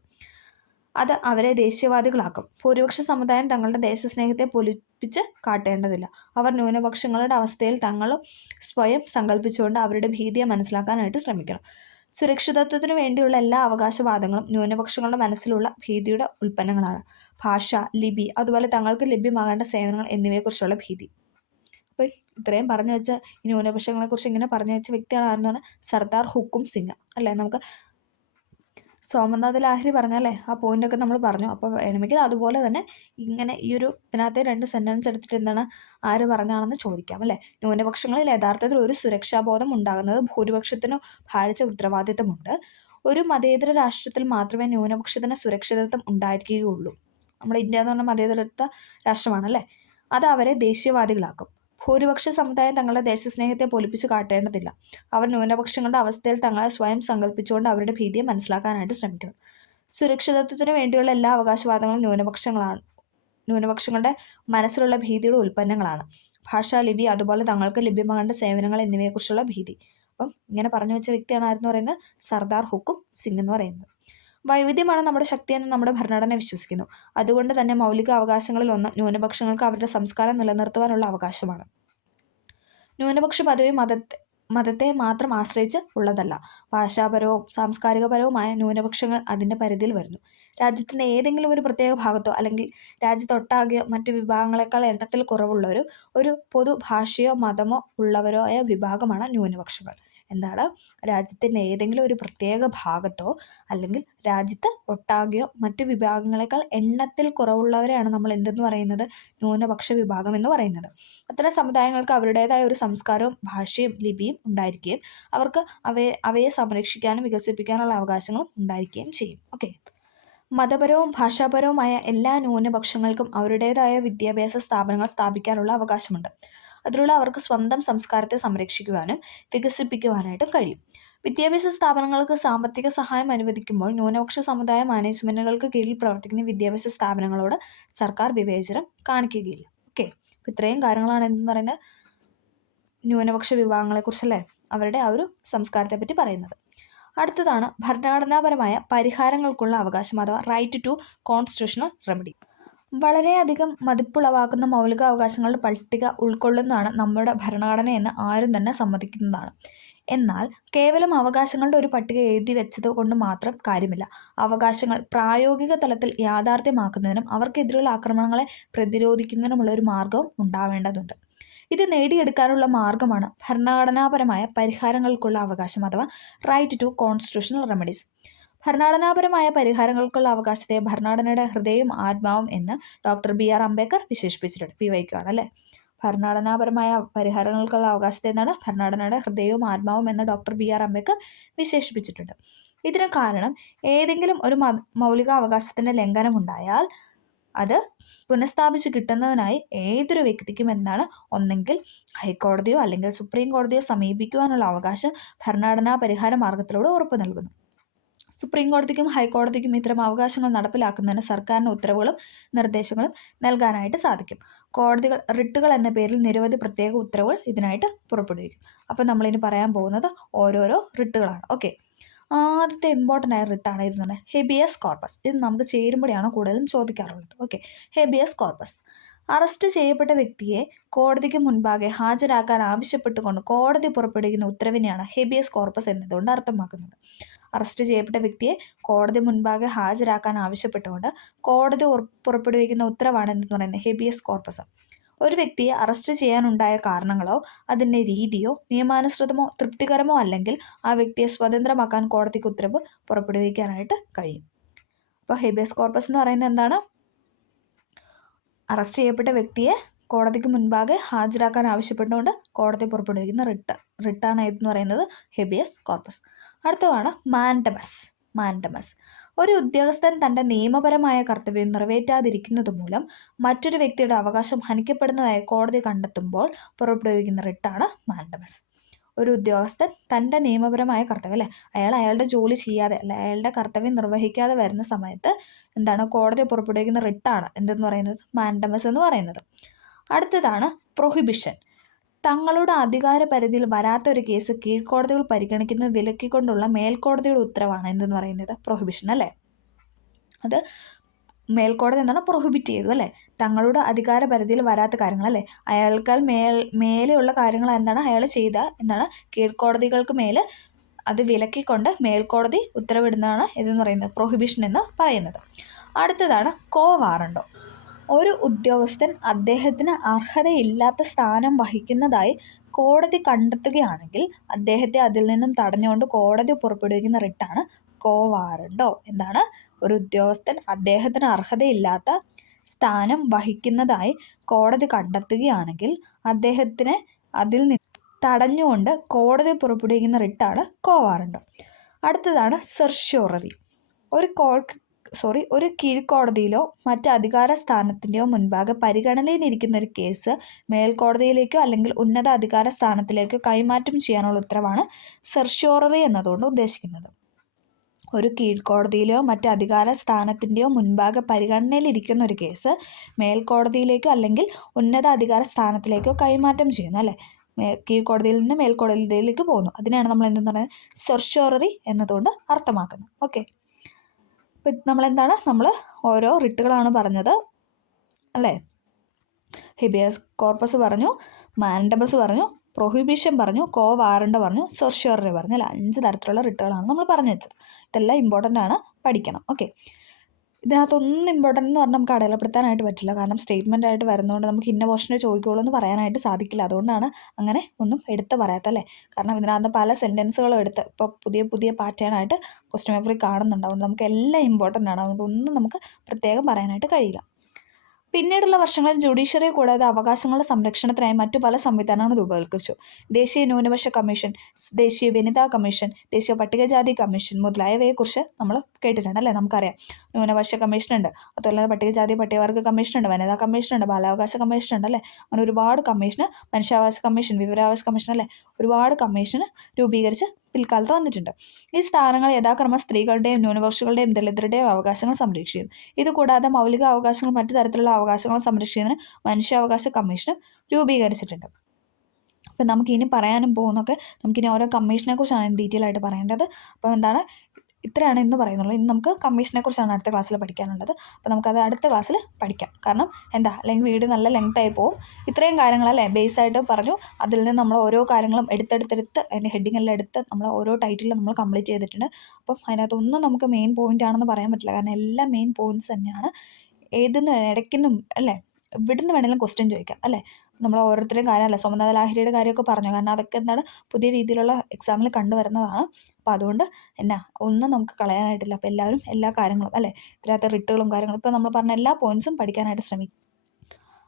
അത് അവരെ ദേശീയവാദികളാക്കും. ഭൂരിപക്ഷ സമുദായം തങ്ങളുടെ ദേശസ്നേഹത്തെ പൊലിപ്പിച്ച് കാട്ടേണ്ടതില്ല. അവർ ന്യൂനപക്ഷങ്ങളുടെ അവസ്ഥയിൽ തങ്ങളും സ്വയം സങ്കല്പിച്ചുകൊണ്ട് അവരുടെ ഭീതിയെ മനസ്സിലാക്കാനായിട്ട് ശ്രമിക്കണം. സുരക്ഷിതത്വത്തിനു വേണ്ടിയുള്ള എല്ലാ അവകാശവാദങ്ങളും ന്യൂനപക്ഷങ്ങളുടെ മനസ്സിലുള്ള ഭീതിയുടെ ഉൽപ്പന്നങ്ങളാണ്. ഭാഷ, ലിപി, അതുപോലെ തങ്ങൾക്ക് ലഭ്യമാകേണ്ട സേവനങ്ങൾ എന്നിവയെക്കുറിച്ചുള്ള ഭീതി. അപ്പോൾ ഇത്രയും പറഞ്ഞു വെച്ച ഈ ന്യൂനപക്ഷങ്ങളെക്കുറിച്ച് ഇങ്ങനെ പറഞ്ഞു വെച്ച വ്യക്തിയാണ് ആരെന്നാണ് സർദാർ ഹുക്കും സിംഗ്. അല്ലേ? നമുക്ക് സോമനാഥ് ലാഹിരി പറഞ്ഞല്ലേ ആ പോയിൻ്റൊക്കെ നമ്മൾ പറഞ്ഞു. അപ്പോൾ വേണമെങ്കിൽ അതുപോലെ തന്നെ ഇങ്ങനെ ഈ ഒരു ഇതിനകത്തെ 2 സെൻറ്റൻസ് എടുത്തിട്ട് എന്താണ് ആര് പറഞ്ഞാണെന്ന് ചോദിക്കാം. അല്ലേ? ന്യൂനപക്ഷങ്ങളിൽ യഥാർത്ഥത്തിൽ ഒരു സുരക്ഷാബോധം ഉണ്ടാകുന്നത് ഭൂരിപക്ഷത്തിന് ഭാരിച്ച ഉത്തരവാദിത്തമുണ്ട്. ഒരു മതേതര രാഷ്ട്രത്തിൽ മാത്രമേ ന്യൂനപക്ഷത്തിന് സുരക്ഷിതത്വം ഉണ്ടായിരിക്കുകയുള്ളൂ. നമ്മുടെ ഇന്ത്യ എന്ന് പറഞ്ഞാൽ മതേതരത്വ രാഷ്ട്രമാണല്ലേ. അത് അവരെ ദേശീയവാദികളാക്കും. ഭൂരിപക്ഷ സമുദായം തങ്ങളുടെ ദേശസ്നേഹത്തെ പൊലിപ്പിച്ച് കാട്ടേണ്ടതില്ല. അവർ ന്യൂനപക്ഷങ്ങളുടെ അവസ്ഥയിൽ തങ്ങളെ സ്വയം സങ്കല്പിച്ചുകൊണ്ട് അവരുടെ ഭീതിയെ മനസ്സിലാക്കാനായിട്ട് ശ്രമിക്കണം. സുരക്ഷിതത്വത്തിന് വേണ്ടിയുള്ള എല്ലാ അവകാശവാദങ്ങളും ന്യൂനപക്ഷങ്ങളുടെ മനസ്സിലുള്ള ഭീതിയുടെ ഉൽപ്പന്നങ്ങളാണ്. ഭാഷ, ലിപി, അതുപോലെ തങ്ങൾക്ക് ലഭ്യമാകേണ്ട സേവനങ്ങൾ എന്നിവയെക്കുറിച്ചുള്ള ഭീതി. അപ്പം ഇങ്ങനെ പറഞ്ഞു വെച്ച വ്യക്തിയാണ് ആരെന്ന് പറയുന്നത് സർദാർ ഹുക്കും സിംഗ് എന്ന് പറയുന്നത്. വൈവിധ്യമാണ് നമ്മുടെ ശക്തിയെന്ന് നമ്മുടെ ഭരണഘടന വിശ്വസിക്കുന്നു. അതുകൊണ്ട് തന്നെ മൗലിക അവകാശങ്ങളിൽ ഒന്ന് ന്യൂനപക്ഷങ്ങൾക്ക് അവരുടെ സംസ്കാരം നിലനിർത്തുവാനുള്ള അവകാശമാണ്. ന്യൂനപക്ഷ പദവി മതത്തെ മാത്രം ആശ്രയിച്ച് ഉള്ളതല്ല. ഭാഷാപരവും സാംസ്കാരികപരവുമായ ന്യൂനപക്ഷങ്ങൾ അതിൻ്റെ പരിധിയിൽ വരുന്നു. രാജ്യത്തിൻ്റെ ഏതെങ്കിലും ഒരു പ്രത്യേക ഭാഗത്തോ അല്ലെങ്കിൽ രാജ്യത്തൊട്ടാകെയോ മറ്റു വിഭാഗങ്ങളെക്കാൾ എണ്ണത്തിൽ കുറവുള്ളവരും ഒരു പൊതു ഭാഷയോ മതമോ ഉള്ളവരോ ആയ വിഭാഗമാണ് ന്യൂനപക്ഷങ്ങൾ. എന്താണ്, രാജ്യത്തിൻ്റെ ഏതെങ്കിലും ഒരു പ്രത്യേക ഭാഗത്തോ അല്ലെങ്കിൽ രാജ്യത്ത് ഒട്ടാകെയോ മറ്റു വിഭാഗങ്ങളെക്കാൾ എണ്ണത്തിൽ കുറവുള്ളവരെയാണ് നമ്മൾ എന്തെന്ന് പറയുന്നത്, ന്യൂനപക്ഷ വിഭാഗം എന്ന് പറയുന്നത്. അത്തരം സമുദായങ്ങൾക്ക് അവരുടേതായ ഒരു സംസ്കാരവും ഭാഷയും ലിപിയും ഉണ്ടായിരിക്കുകയും അവർക്ക് അവയെ സംരക്ഷിക്കാനും വികസിപ്പിക്കാനുള്ള അവകാശങ്ങളും ഉണ്ടായിരിക്കുകയും ചെയ്യും. ഓക്കെ. മതപരവും ഭാഷാപരവുമായ എല്ലാ ന്യൂനപക്ഷങ്ങൾക്കും അവരുടേതായ വിദ്യാഭ്യാസ സ്ഥാപനങ്ങൾ സ്ഥാപിക്കാനുള്ള അവകാശമുണ്ട്. അതിലൂടെ അവർക്ക് സ്വന്തം സംസ്കാരത്തെ സംരക്ഷിക്കുവാനും വികസിപ്പിക്കുവാനായിട്ടും കഴിയും. വിദ്യാഭ്യാസ സ്ഥാപനങ്ങൾക്ക് സാമ്പത്തിക സഹായം അനുവദിക്കുമ്പോൾ ന്യൂനപക്ഷ സമുദായ മാനേജ്മെൻറ്റുകൾക്ക് കീഴിൽ പ്രവർത്തിക്കുന്ന വിദ്യാഭ്യാസ സ്ഥാപനങ്ങളോട് സർക്കാർ വിവേചനം കാണിക്കുകയില്ല. ഓക്കെ. അപ്പോൾ ഇത്രയും കാര്യങ്ങളാണ് എന്തെന്ന് പറയുന്നത്, ന്യൂനപക്ഷ വിഭാഗങ്ങളെക്കുറിച്ചല്ലേ, അവരുടെ ആ ഒരു സംസ്കാരത്തെ പറ്റി പറയുന്നത്. അടുത്തതാണ് ഭരണഘടനാപരമായ പരിഹാരങ്ങൾക്കുള്ള അവകാശം അഥവാ റൈറ്റ് ടു കോൺസ്റ്റിറ്റ്യൂഷണൽ റെമഡി. വളരെയധികം മതിപ്പുളവാക്കുന്ന മൗലികാവകാശങ്ങളുടെ പട്ടിക ഉൾക്കൊള്ളുന്നതാണ് നമ്മുടെ ഭരണഘടന എന്ന് ആരും തന്നെ സമ്മതിക്കുന്നതാണ്. എന്നാൽ കേവലം അവകാശങ്ങളുടെ ഒരു പട്ടിക എഴുതി വെച്ചത് കൊണ്ട് മാത്രം കാര്യമില്ല. അവകാശങ്ങൾ പ്രായോഗിക തലത്തിൽ യാഥാർത്ഥ്യമാക്കുന്നതിനും അവർക്കെതിരെയുള്ള ആക്രമണങ്ങളെ പ്രതിരോധിക്കുന്നതിനുമുള്ള ഒരു മാർഗവും ഉണ്ടാവേണ്ടതുണ്ട്. ഇത് നേടിയെടുക്കാനുള്ള മാർഗമാണ് ഭരണഘടനാപരമായ പരിഹാരങ്ങൾക്കുള്ള അവകാശം അഥവാ റൈറ്റ് ടു കോൺസ്റ്റിറ്റ്യൂഷണൽ റെമഡീസ്. ഭരണഘടനാപരമായ പരിഹാരങ്ങൾക്കുള്ള അവകാശത്തെ ഭരണഘടനയുടെ ഹൃദയവും ആത്മാവും എന്ന് ഡോക്ടർ BR അംബേദ്കർ വിശേഷിപ്പിച്ചിട്ടുണ്ട്. PYQ ആണല്ലേ. ഭരണഘടനാപരമായ പരിഹാരങ്ങൾക്കുള്ള അവകാശത്തെ എന്താണ്, ഭരണഘടനയുടെ ഹൃദയവും ആത്മാവും എന്ന് ഡോക്ടർ BR അംബേദ്കർ വിശേഷിപ്പിച്ചിട്ടുണ്ട്. ഇതിന് കാരണം ഏതെങ്കിലും ഒരു മൗലികാവകാശത്തിൻ്റെ ലംഘനമുണ്ടായാൽ അത് പുനഃസ്ഥാപിച്ച് കിട്ടുന്നതിനായി ഏതൊരു വ്യക്തിക്കും എന്താണ്, ഒന്നെങ്കിൽ ഹൈക്കോടതിയോ അല്ലെങ്കിൽ സുപ്രീം കോടതിയോ സമീപിക്കുവാനുള്ള അവകാശം ഭരണഘടനാ പരിഹാര മാർഗത്തിലൂടെ ഉറപ്പു നൽകുന്നു. സുപ്രീം കോടതിക്കും ഹൈക്കോടതിക്കും ഇത്തരം അവകാശങ്ങൾ നടപ്പിലാക്കുന്നതിന് സർക്കാരിന് ഉത്തരവുകളും നിർദ്ദേശങ്ങളും നൽകാനായിട്ട് സാധിക്കും. കോടതികൾ റിട്ടുകൾ എന്ന പേരിൽ നിരവധി പ്രത്യേക ഉത്തരവുകൾ ഇതിനായിട്ട് പുറപ്പെടുവിക്കും. അപ്പോൾ നമ്മളിനി പറയാൻ പോകുന്നത് ഓരോരോ റിട്ടുകളാണ്. ഓക്കെ. ആദ്യത്തെ ഇമ്പോർട്ടൻ്റ് ആയ റിട്ടാണ് ഇതെന്ന് ഹെബിയസ് കോർപ്പസ്. ഇത് നമുക്ക് ചേരുമ്പോഴാണ് കൂടുതലും ചോദിക്കാറുള്ളത്. ഓക്കെ. ഹെബിയസ് കോർപ്പസ് അറസ്റ്റ് ചെയ്യപ്പെട്ട വ്യക്തിയെ കോടതിക്ക് മുൻപാകെ ഹാജരാക്കാൻ ആവശ്യപ്പെട്ടുകൊണ്ട് കോടതി പുറപ്പെടുവിക്കുന്ന ഉത്തരവിനെയാണ് ഹെബിയസ് കോർപ്പസ് എന്നതുകൊണ്ട് അർത്ഥമാക്കുന്നത്. അറസ്റ്റ് ചെയ്യപ്പെട്ട വ്യക്തിയെ കോടതി മുൻപാകെ ഹാജരാക്കാൻ ആവശ്യപ്പെട്ടുകൊണ്ട് കോടതി പുറപ്പെടുവിക്കുന്ന ഉത്തരവാണ് എന്തെന്ന് പറയുന്നത്, ഹെബിയസ് കോർപ്പസ്. ഒരു വ്യക്തിയെ അറസ്റ്റ് ചെയ്യാനുണ്ടായ കാരണങ്ങളോ അതിൻ്റെ രീതിയോ നിയമാനുസൃതമോ തൃപ്തികരമോ അല്ലെങ്കിൽ ആ വ്യക്തിയെ സ്വതന്ത്രമാക്കാൻ കോടതിക്ക് ഉത്തരവ് പുറപ്പെടുവിക്കാനായിട്ട് കഴിയും. അപ്പോൾ ഹെബിയസ് കോർപ്പസ് എന്ന് പറയുന്നത് എന്താണ്, അറസ്റ്റ് ചെയ്യപ്പെട്ട വ്യക്തിയെ കോടതിക്ക് മുൻപാകെ ഹാജരാക്കാൻ ആവശ്യപ്പെട്ടുകൊണ്ട് കോടതി പുറപ്പെടുവിക്കുന്ന റിട്ടാണ് എന്ന് പറയുന്നത് ഹെബിയസ് കോർപ്പസ്. അടുത്തതാണ് മാൻഡമസ്. ഒരു ഉദ്യോഗസ്ഥൻ തൻ്റെ നിയമപരമായ കർത്തവ്യം നിറവേറ്റാതിരിക്കുന്നത് മൂലം മറ്റൊരു വ്യക്തിയുടെ അവകാശം ഹനിക്കപ്പെടുന്നതായി കോടതി കണ്ടെത്തുമ്പോൾ പുറപ്പെടുവിക്കുന്ന റിട്ടാണ് മാൻഡമസ്. ഒരു ഉദ്യോഗസ്ഥൻ തൻ്റെ നിയമപരമായ കർത്തവ്യം, അല്ലേ, അയാളുടെ ജോലി ചെയ്യാതെ അല്ലെ അയാളുടെ കർത്തവ്യം നിർവഹിക്കാതെ വരുന്ന സമയത്ത് എന്താണ്, കോടതി പുറപ്പെടുവിക്കുന്ന റിട്ടാണ് എന്തെന്ന് പറയുന്നത്, മാൻഡമസ് എന്ന് പറയുന്നത്. അടുത്തതാണ് പ്രൊഹിബിഷൻ. തങ്ങളുടെ അധികാര പരിധിയിൽ വരാത്തൊരു കേസ് കീഴ്ക്കോടതികൾ പരിഗണിക്കുന്നത് വിലക്കിക്കൊണ്ടുള്ള മേൽക്കോടതിയുടെ ഉത്തരവാണ് എന്തെന്ന് പറയുന്നത്, പ്രൊഹിബിഷൻ, അല്ലേ. അത് മേൽക്കോടതി എന്താണ്, പ്രൊഹിബിറ്റ് ചെയ്തു, അല്ലേ. തങ്ങളുടെ അധികാര പരിധിയിൽ വരാത്ത കാര്യങ്ങൾ, അല്ലേ, അയാൾക്കാൽ മേലെയുള്ള കാര്യങ്ങൾ എന്താണ് അയാൾ ചെയ്ത എന്താണ് കീഴ്ക്കോടതികൾക്ക് മേലെ അത് വിലക്കിക്കൊണ്ട് മേൽക്കോടതി ഉത്തരവിടുന്നതാണ് ഇതെന്ന് പറയുന്നത് പ്രൊഹിബിഷൻ എന്ന് പറയുന്നത്. അടുത്തതാണ് കോ വാറണ്ടോ. ഒരു ഉദ്യോഗസ്ഥൻ അദ്ദേഹത്തിന് അർഹതയില്ലാത്ത സ്ഥാനം വഹിക്കുന്നതായി കോടതി കണ്ടെത്തുകയാണെങ്കിൽ അദ്ദേഹത്തെ അതിൽ നിന്നും തടഞ്ഞുകൊണ്ട് കോടതി പുറപ്പെടുവിക്കുന്ന റിട്ടാണ് കോ വാറണ്ടോ. എന്താണ്, ഒരു ഉദ്യോഗസ്ഥൻ അദ്ദേഹത്തിന് അർഹതയില്ലാത്ത സ്ഥാനം വഹിക്കുന്നതായി കോടതി കണ്ടെത്തുകയാണെങ്കിൽ അദ്ദേഹത്തിനെ അതിൽ നിന്ന് തടഞ്ഞുകൊണ്ട് കോടതി പുറപ്പെടുവിക്കുന്ന റിട്ടാണ് കോ വാറണ്ടോ. അടുത്തതാണ് സെർഷ്യോററി. ഒരു കീഴ്ക്കോടതിയിലോ മറ്റ് അധികാര സ്ഥാനത്തിൻ്റെയോ മുൻപാകെ പരിഗണനയിലിരിക്കുന്ന ഒരു കേസ് മേൽക്കോടതിയിലേക്കോ അല്ലെങ്കിൽ ഉന്നത അധികാര സ്ഥാനത്തിലേക്കോ കൈമാറ്റം ചെയ്യാനുള്ള ഉത്തരവാണ് സെർഷ്യോററി എന്നതുകൊണ്ട് ഉദ്ദേശിക്കുന്നത്. ഒരു കീഴ്ക്കോടതിയിലോ മറ്റ് അധികാര സ്ഥാനത്തിൻ്റെയോ മുൻപാകെ പരിഗണനയിലിരിക്കുന്ന ഒരു കേസ് മേൽക്കോടതിയിലേക്കോ അല്ലെങ്കിൽ ഉന്നത അധികാര സ്ഥാനത്തിലേക്കോ കൈമാറ്റം ചെയ്യുന്നു, അല്ലേ. കീഴ്ക്കോടതിയിൽ നിന്ന് മേൽക്കോടതിയിലേക്ക് പോകുന്നു. അതിനെയാണ് നമ്മൾ എന്തെന്ന് പറയുന്നത്, സെർഷ്യോററി എന്നതുകൊണ്ട് അർത്ഥമാക്കുന്നത്. ഓക്കെ. ഇപ്പം നമ്മൾ ഓരോ റിട്ടുകളാണ് പറഞ്ഞത്, അല്ലേ. ഹെബിയസ് കോർപ്പസ് പറഞ്ഞു, മാൻഡമസ് പറഞ്ഞു, പ്രൊഹിബിഷൻ പറഞ്ഞു, കോ വാറണ്ടോ പറഞ്ഞു, സെർഷ്യോററി പറഞ്ഞു, അല്ല. 5 തരത്തിലുള്ള റിട്ടുകളാണ് നമ്മൾ പറഞ്ഞു വെച്ചത്. ഇതെല്ലാം ഇമ്പോർട്ടൻ്റ് ആണ്, പഠിക്കണം. ഓക്കെ. ഇതിനകത്തൊന്നും ഇമ്പോർട്ടൻ്റ് എന്ന് പറഞ്ഞാൽ നമുക്ക് അടയാളപ്പെടുത്താനായിട്ട് പറ്റില്ല. കാരണം സ്റ്റേറ്റ്മെൻ്റ് ആയിട്ട് വരുന്നതുകൊണ്ട് നമുക്ക് ഇന്ന പോർഷനെ ചോദിക്കുകയുള്ളൂ എന്ന് പറയാനായിട്ട് സാധിക്കില്ല. അതുകൊണ്ടാണ് അങ്ങനെ ഒന്നും എടുത്ത് പറയാത്തല്ലേ. കാരണം ഇതിനകത്ത് പല സെൻറ്റൻസുകളും എടുത്ത് ഇപ്പോൾ പുതിയ പുതിയ പാറ്റേൺ ആയിട്ട് ക്വസ്റ്റ്യൻ പേപ്പറിൽ കാണുന്നുണ്ട്. അതുകൊണ്ട് നമുക്ക് എല്ലാം ഇമ്പോർട്ടൻ്റ് ആണ്. അതുകൊണ്ട് ഒന്നും നമുക്ക് പ്രത്യേകം പറയാനായിട്ട് കഴിയില്ല. പിന്നീടുള്ള വർഷങ്ങളിൽ ജുഡീഷ്യറി കൂടാതെ അവകാശങ്ങളുടെ സംരക്ഷണത്തിനായി മറ്റു പല സംവിധാനങ്ങളും രൂപവൽക്കരിച്ചു. ദേശീയ ന്യൂനപക്ഷ കമ്മീഷൻ, ദേശീയ വനിതാ കമ്മീഷൻ, ദേശീയ പട്ടികജാതി കമ്മീഷൻ മുതലായവയെക്കുറിച്ച് നമ്മൾ കേട്ടിട്ടുണ്ട് അല്ലേ. നമുക്കറിയാം ന്യൂനപക്ഷ കമ്മീഷനുണ്ട്, അതുപോലെ പട്ടികജാതി പട്ടികവർഗ കമ്മീഷനുണ്ട്, വനിതാ കമ്മീഷനുണ്ട്, ബാലാവകാശ കമ്മീഷനുണ്ട് അല്ലേ. അങ്ങനെ ഒരുപാട് കമ്മീഷന്, മനുഷ്യാവകാശ കമ്മീഷൻ, വിവരാവകാശ കമ്മീഷൻ അല്ലേ, ഒരുപാട് കമ്മീഷന് രൂപീകരിച്ച് പിൽക്കാലത്ത് വന്നിട്ടുണ്ട്. ഈ സ്ഥാനങ്ങൾ യഥാക്രമം സ്ത്രീകളുടെയും ന്യൂനപക്ഷങ്ങളുടെയും ദളിതരുടെയും അവകാശങ്ങൾ സംരക്ഷിക്കും. ഇതുകൂടാതെ മൗലിക അവകാശങ്ങളും മറ്റു തരത്തിലുള്ള അവകാശങ്ങളും സംരക്ഷിക്കുന്നതിന് മനുഷ്യാവകാശ കമ്മീഷനും രൂപീകരിച്ചിട്ടുണ്ട്. അപ്പം നമുക്കിനി പറയാനും പോകുന്നൊക്കെ നമുക്കിനി ഓരോ കമ്മീഷനെ കുറിച്ചാണ് ഡീറ്റെയിൽ ആയിട്ട് പറയേണ്ടത്. അപ്പം എന്താണ്, ഇത്രയാണ് ഇന്ന് പറയുന്നുള്ളൂ. ഇന്ന് നമുക്ക് കമ്മീഷനെ കുറിച്ചാണ് അടുത്ത ക്ലാസ്സിൽ പഠിക്കാനുള്ളത്. അപ്പോൾ നമുക്കത് അടുത്ത ക്ലാസ്സിൽ പഠിക്കാം. കാരണം എന്താ, അല്ലെങ്കിൽ വീഡിയോ നല്ല ലെങ്തായി പോകും. ഇത്രയും കാര്യങ്ങളല്ലേ ബേസായിട്ട് പറഞ്ഞു. അതിൽ നിന്ന് നമ്മൾ ഓരോ കാര്യങ്ങളും എടുത്തെടുത്തെടുത്ത് അതിൻ്റെ ഹെഡിങ് എല്ലാം എടുത്ത് നമ്മൾ ഓരോ ടൈറ്റിലും നമ്മൾ കംപ്ലീറ്റ് ചെയ്തിട്ടുണ്ട്. അപ്പം അതിനകത്തൊന്നും നമുക്ക് മെയിൻ പോയിൻ്റ് ആണെന്ന് പറയാൻ പറ്റില്ല. കാരണം എല്ലാം മെയിൻ പോയിൻറ്റ്സ് തന്നെയാണ്. ഏതെന്ന് ഇടയ്ക്കൊന്നും അല്ലേ, ഇവിടുന്ന് വേണമെങ്കിലും ക്വസ്റ്റ്യൻ ചോദിക്കാം അല്ലേ. നമ്മൾ ഓരോരുത്തരുടെയും കാര്യമല്ല, സോമനാഥ ലാഹിരിയുടെ കാര്യമൊക്കെ പറഞ്ഞു. കാരണം അതൊക്കെ എന്താണ് പുതിയ രീതിയിലുള്ള എക്സാമിൽ കണ്ടുവരുന്നതാണ്. അപ്പോൾ അതുകൊണ്ട് എന്നാ ഒന്നും നമുക്ക് കളയാനായിട്ടില്ല. അപ്പോൾ എല്ലാവരും എല്ലാ കാര്യങ്ങളും അല്ലേ, ഇതിനകത്ത് റിട്ടുകളും കാര്യങ്ങളും ഇപ്പോൾ നമ്മൾ പറഞ്ഞ എല്ലാ പോയിൻറ്റ്സും പഠിക്കാനായിട്ട് ശ്രമിക്കും.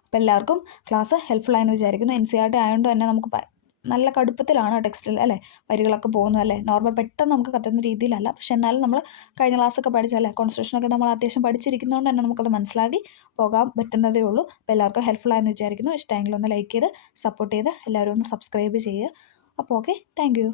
അപ്പോൾ എല്ലാവർക്കും ക്ലാസ് ഹെൽപ്ഫുള്ളായെന്ന് വിചാരിക്കുന്നു. NCERT ആയതുകൊണ്ട് തന്നെ നമുക്ക് നല്ല കടുപ്പത്തിലാണ് ടെക്സ്റ്റിൽ അല്ലേ വരികളൊക്കെ പോകുന്നത് അല്ലേ. നോർമൽ പെട്ടെന്ന് നമുക്ക് കത്തുന്ന രീതിയിലല്ല. പക്ഷെ എന്നാലും നമ്മൾ കഴിഞ്ഞ ക്ലാസ്സൊക്കെ പഠിച്ചല്ലേ, കോൺസ്റ്റിറ്റ്യൂഷനൊക്കെ നമ്മൾ അത്യാവശ്യം പഠിച്ചിരിക്കുന്നതുകൊണ്ട് തന്നെ നമുക്കത് മനസ്സിലാക്കി പോകാൻ പറ്റുന്നതേ ഉള്ളൂ. അപ്പോൾ എല്ലാവർക്കും ഹെൽപ്ഫുള്ളായെന്ന് വിചാരിക്കുന്നു. ഇഷ്ടമെങ്കിൽ ഒന്ന് ലൈക്ക് ചെയ്ത് സപ്പോർട്ട് ചെയ്ത് എല്ലാവരും ഒന്ന് സബ്സ്ക്രൈബ് ചെയ്യുക. അപ്പോൾ ഓക്കെ, താങ്ക് യു.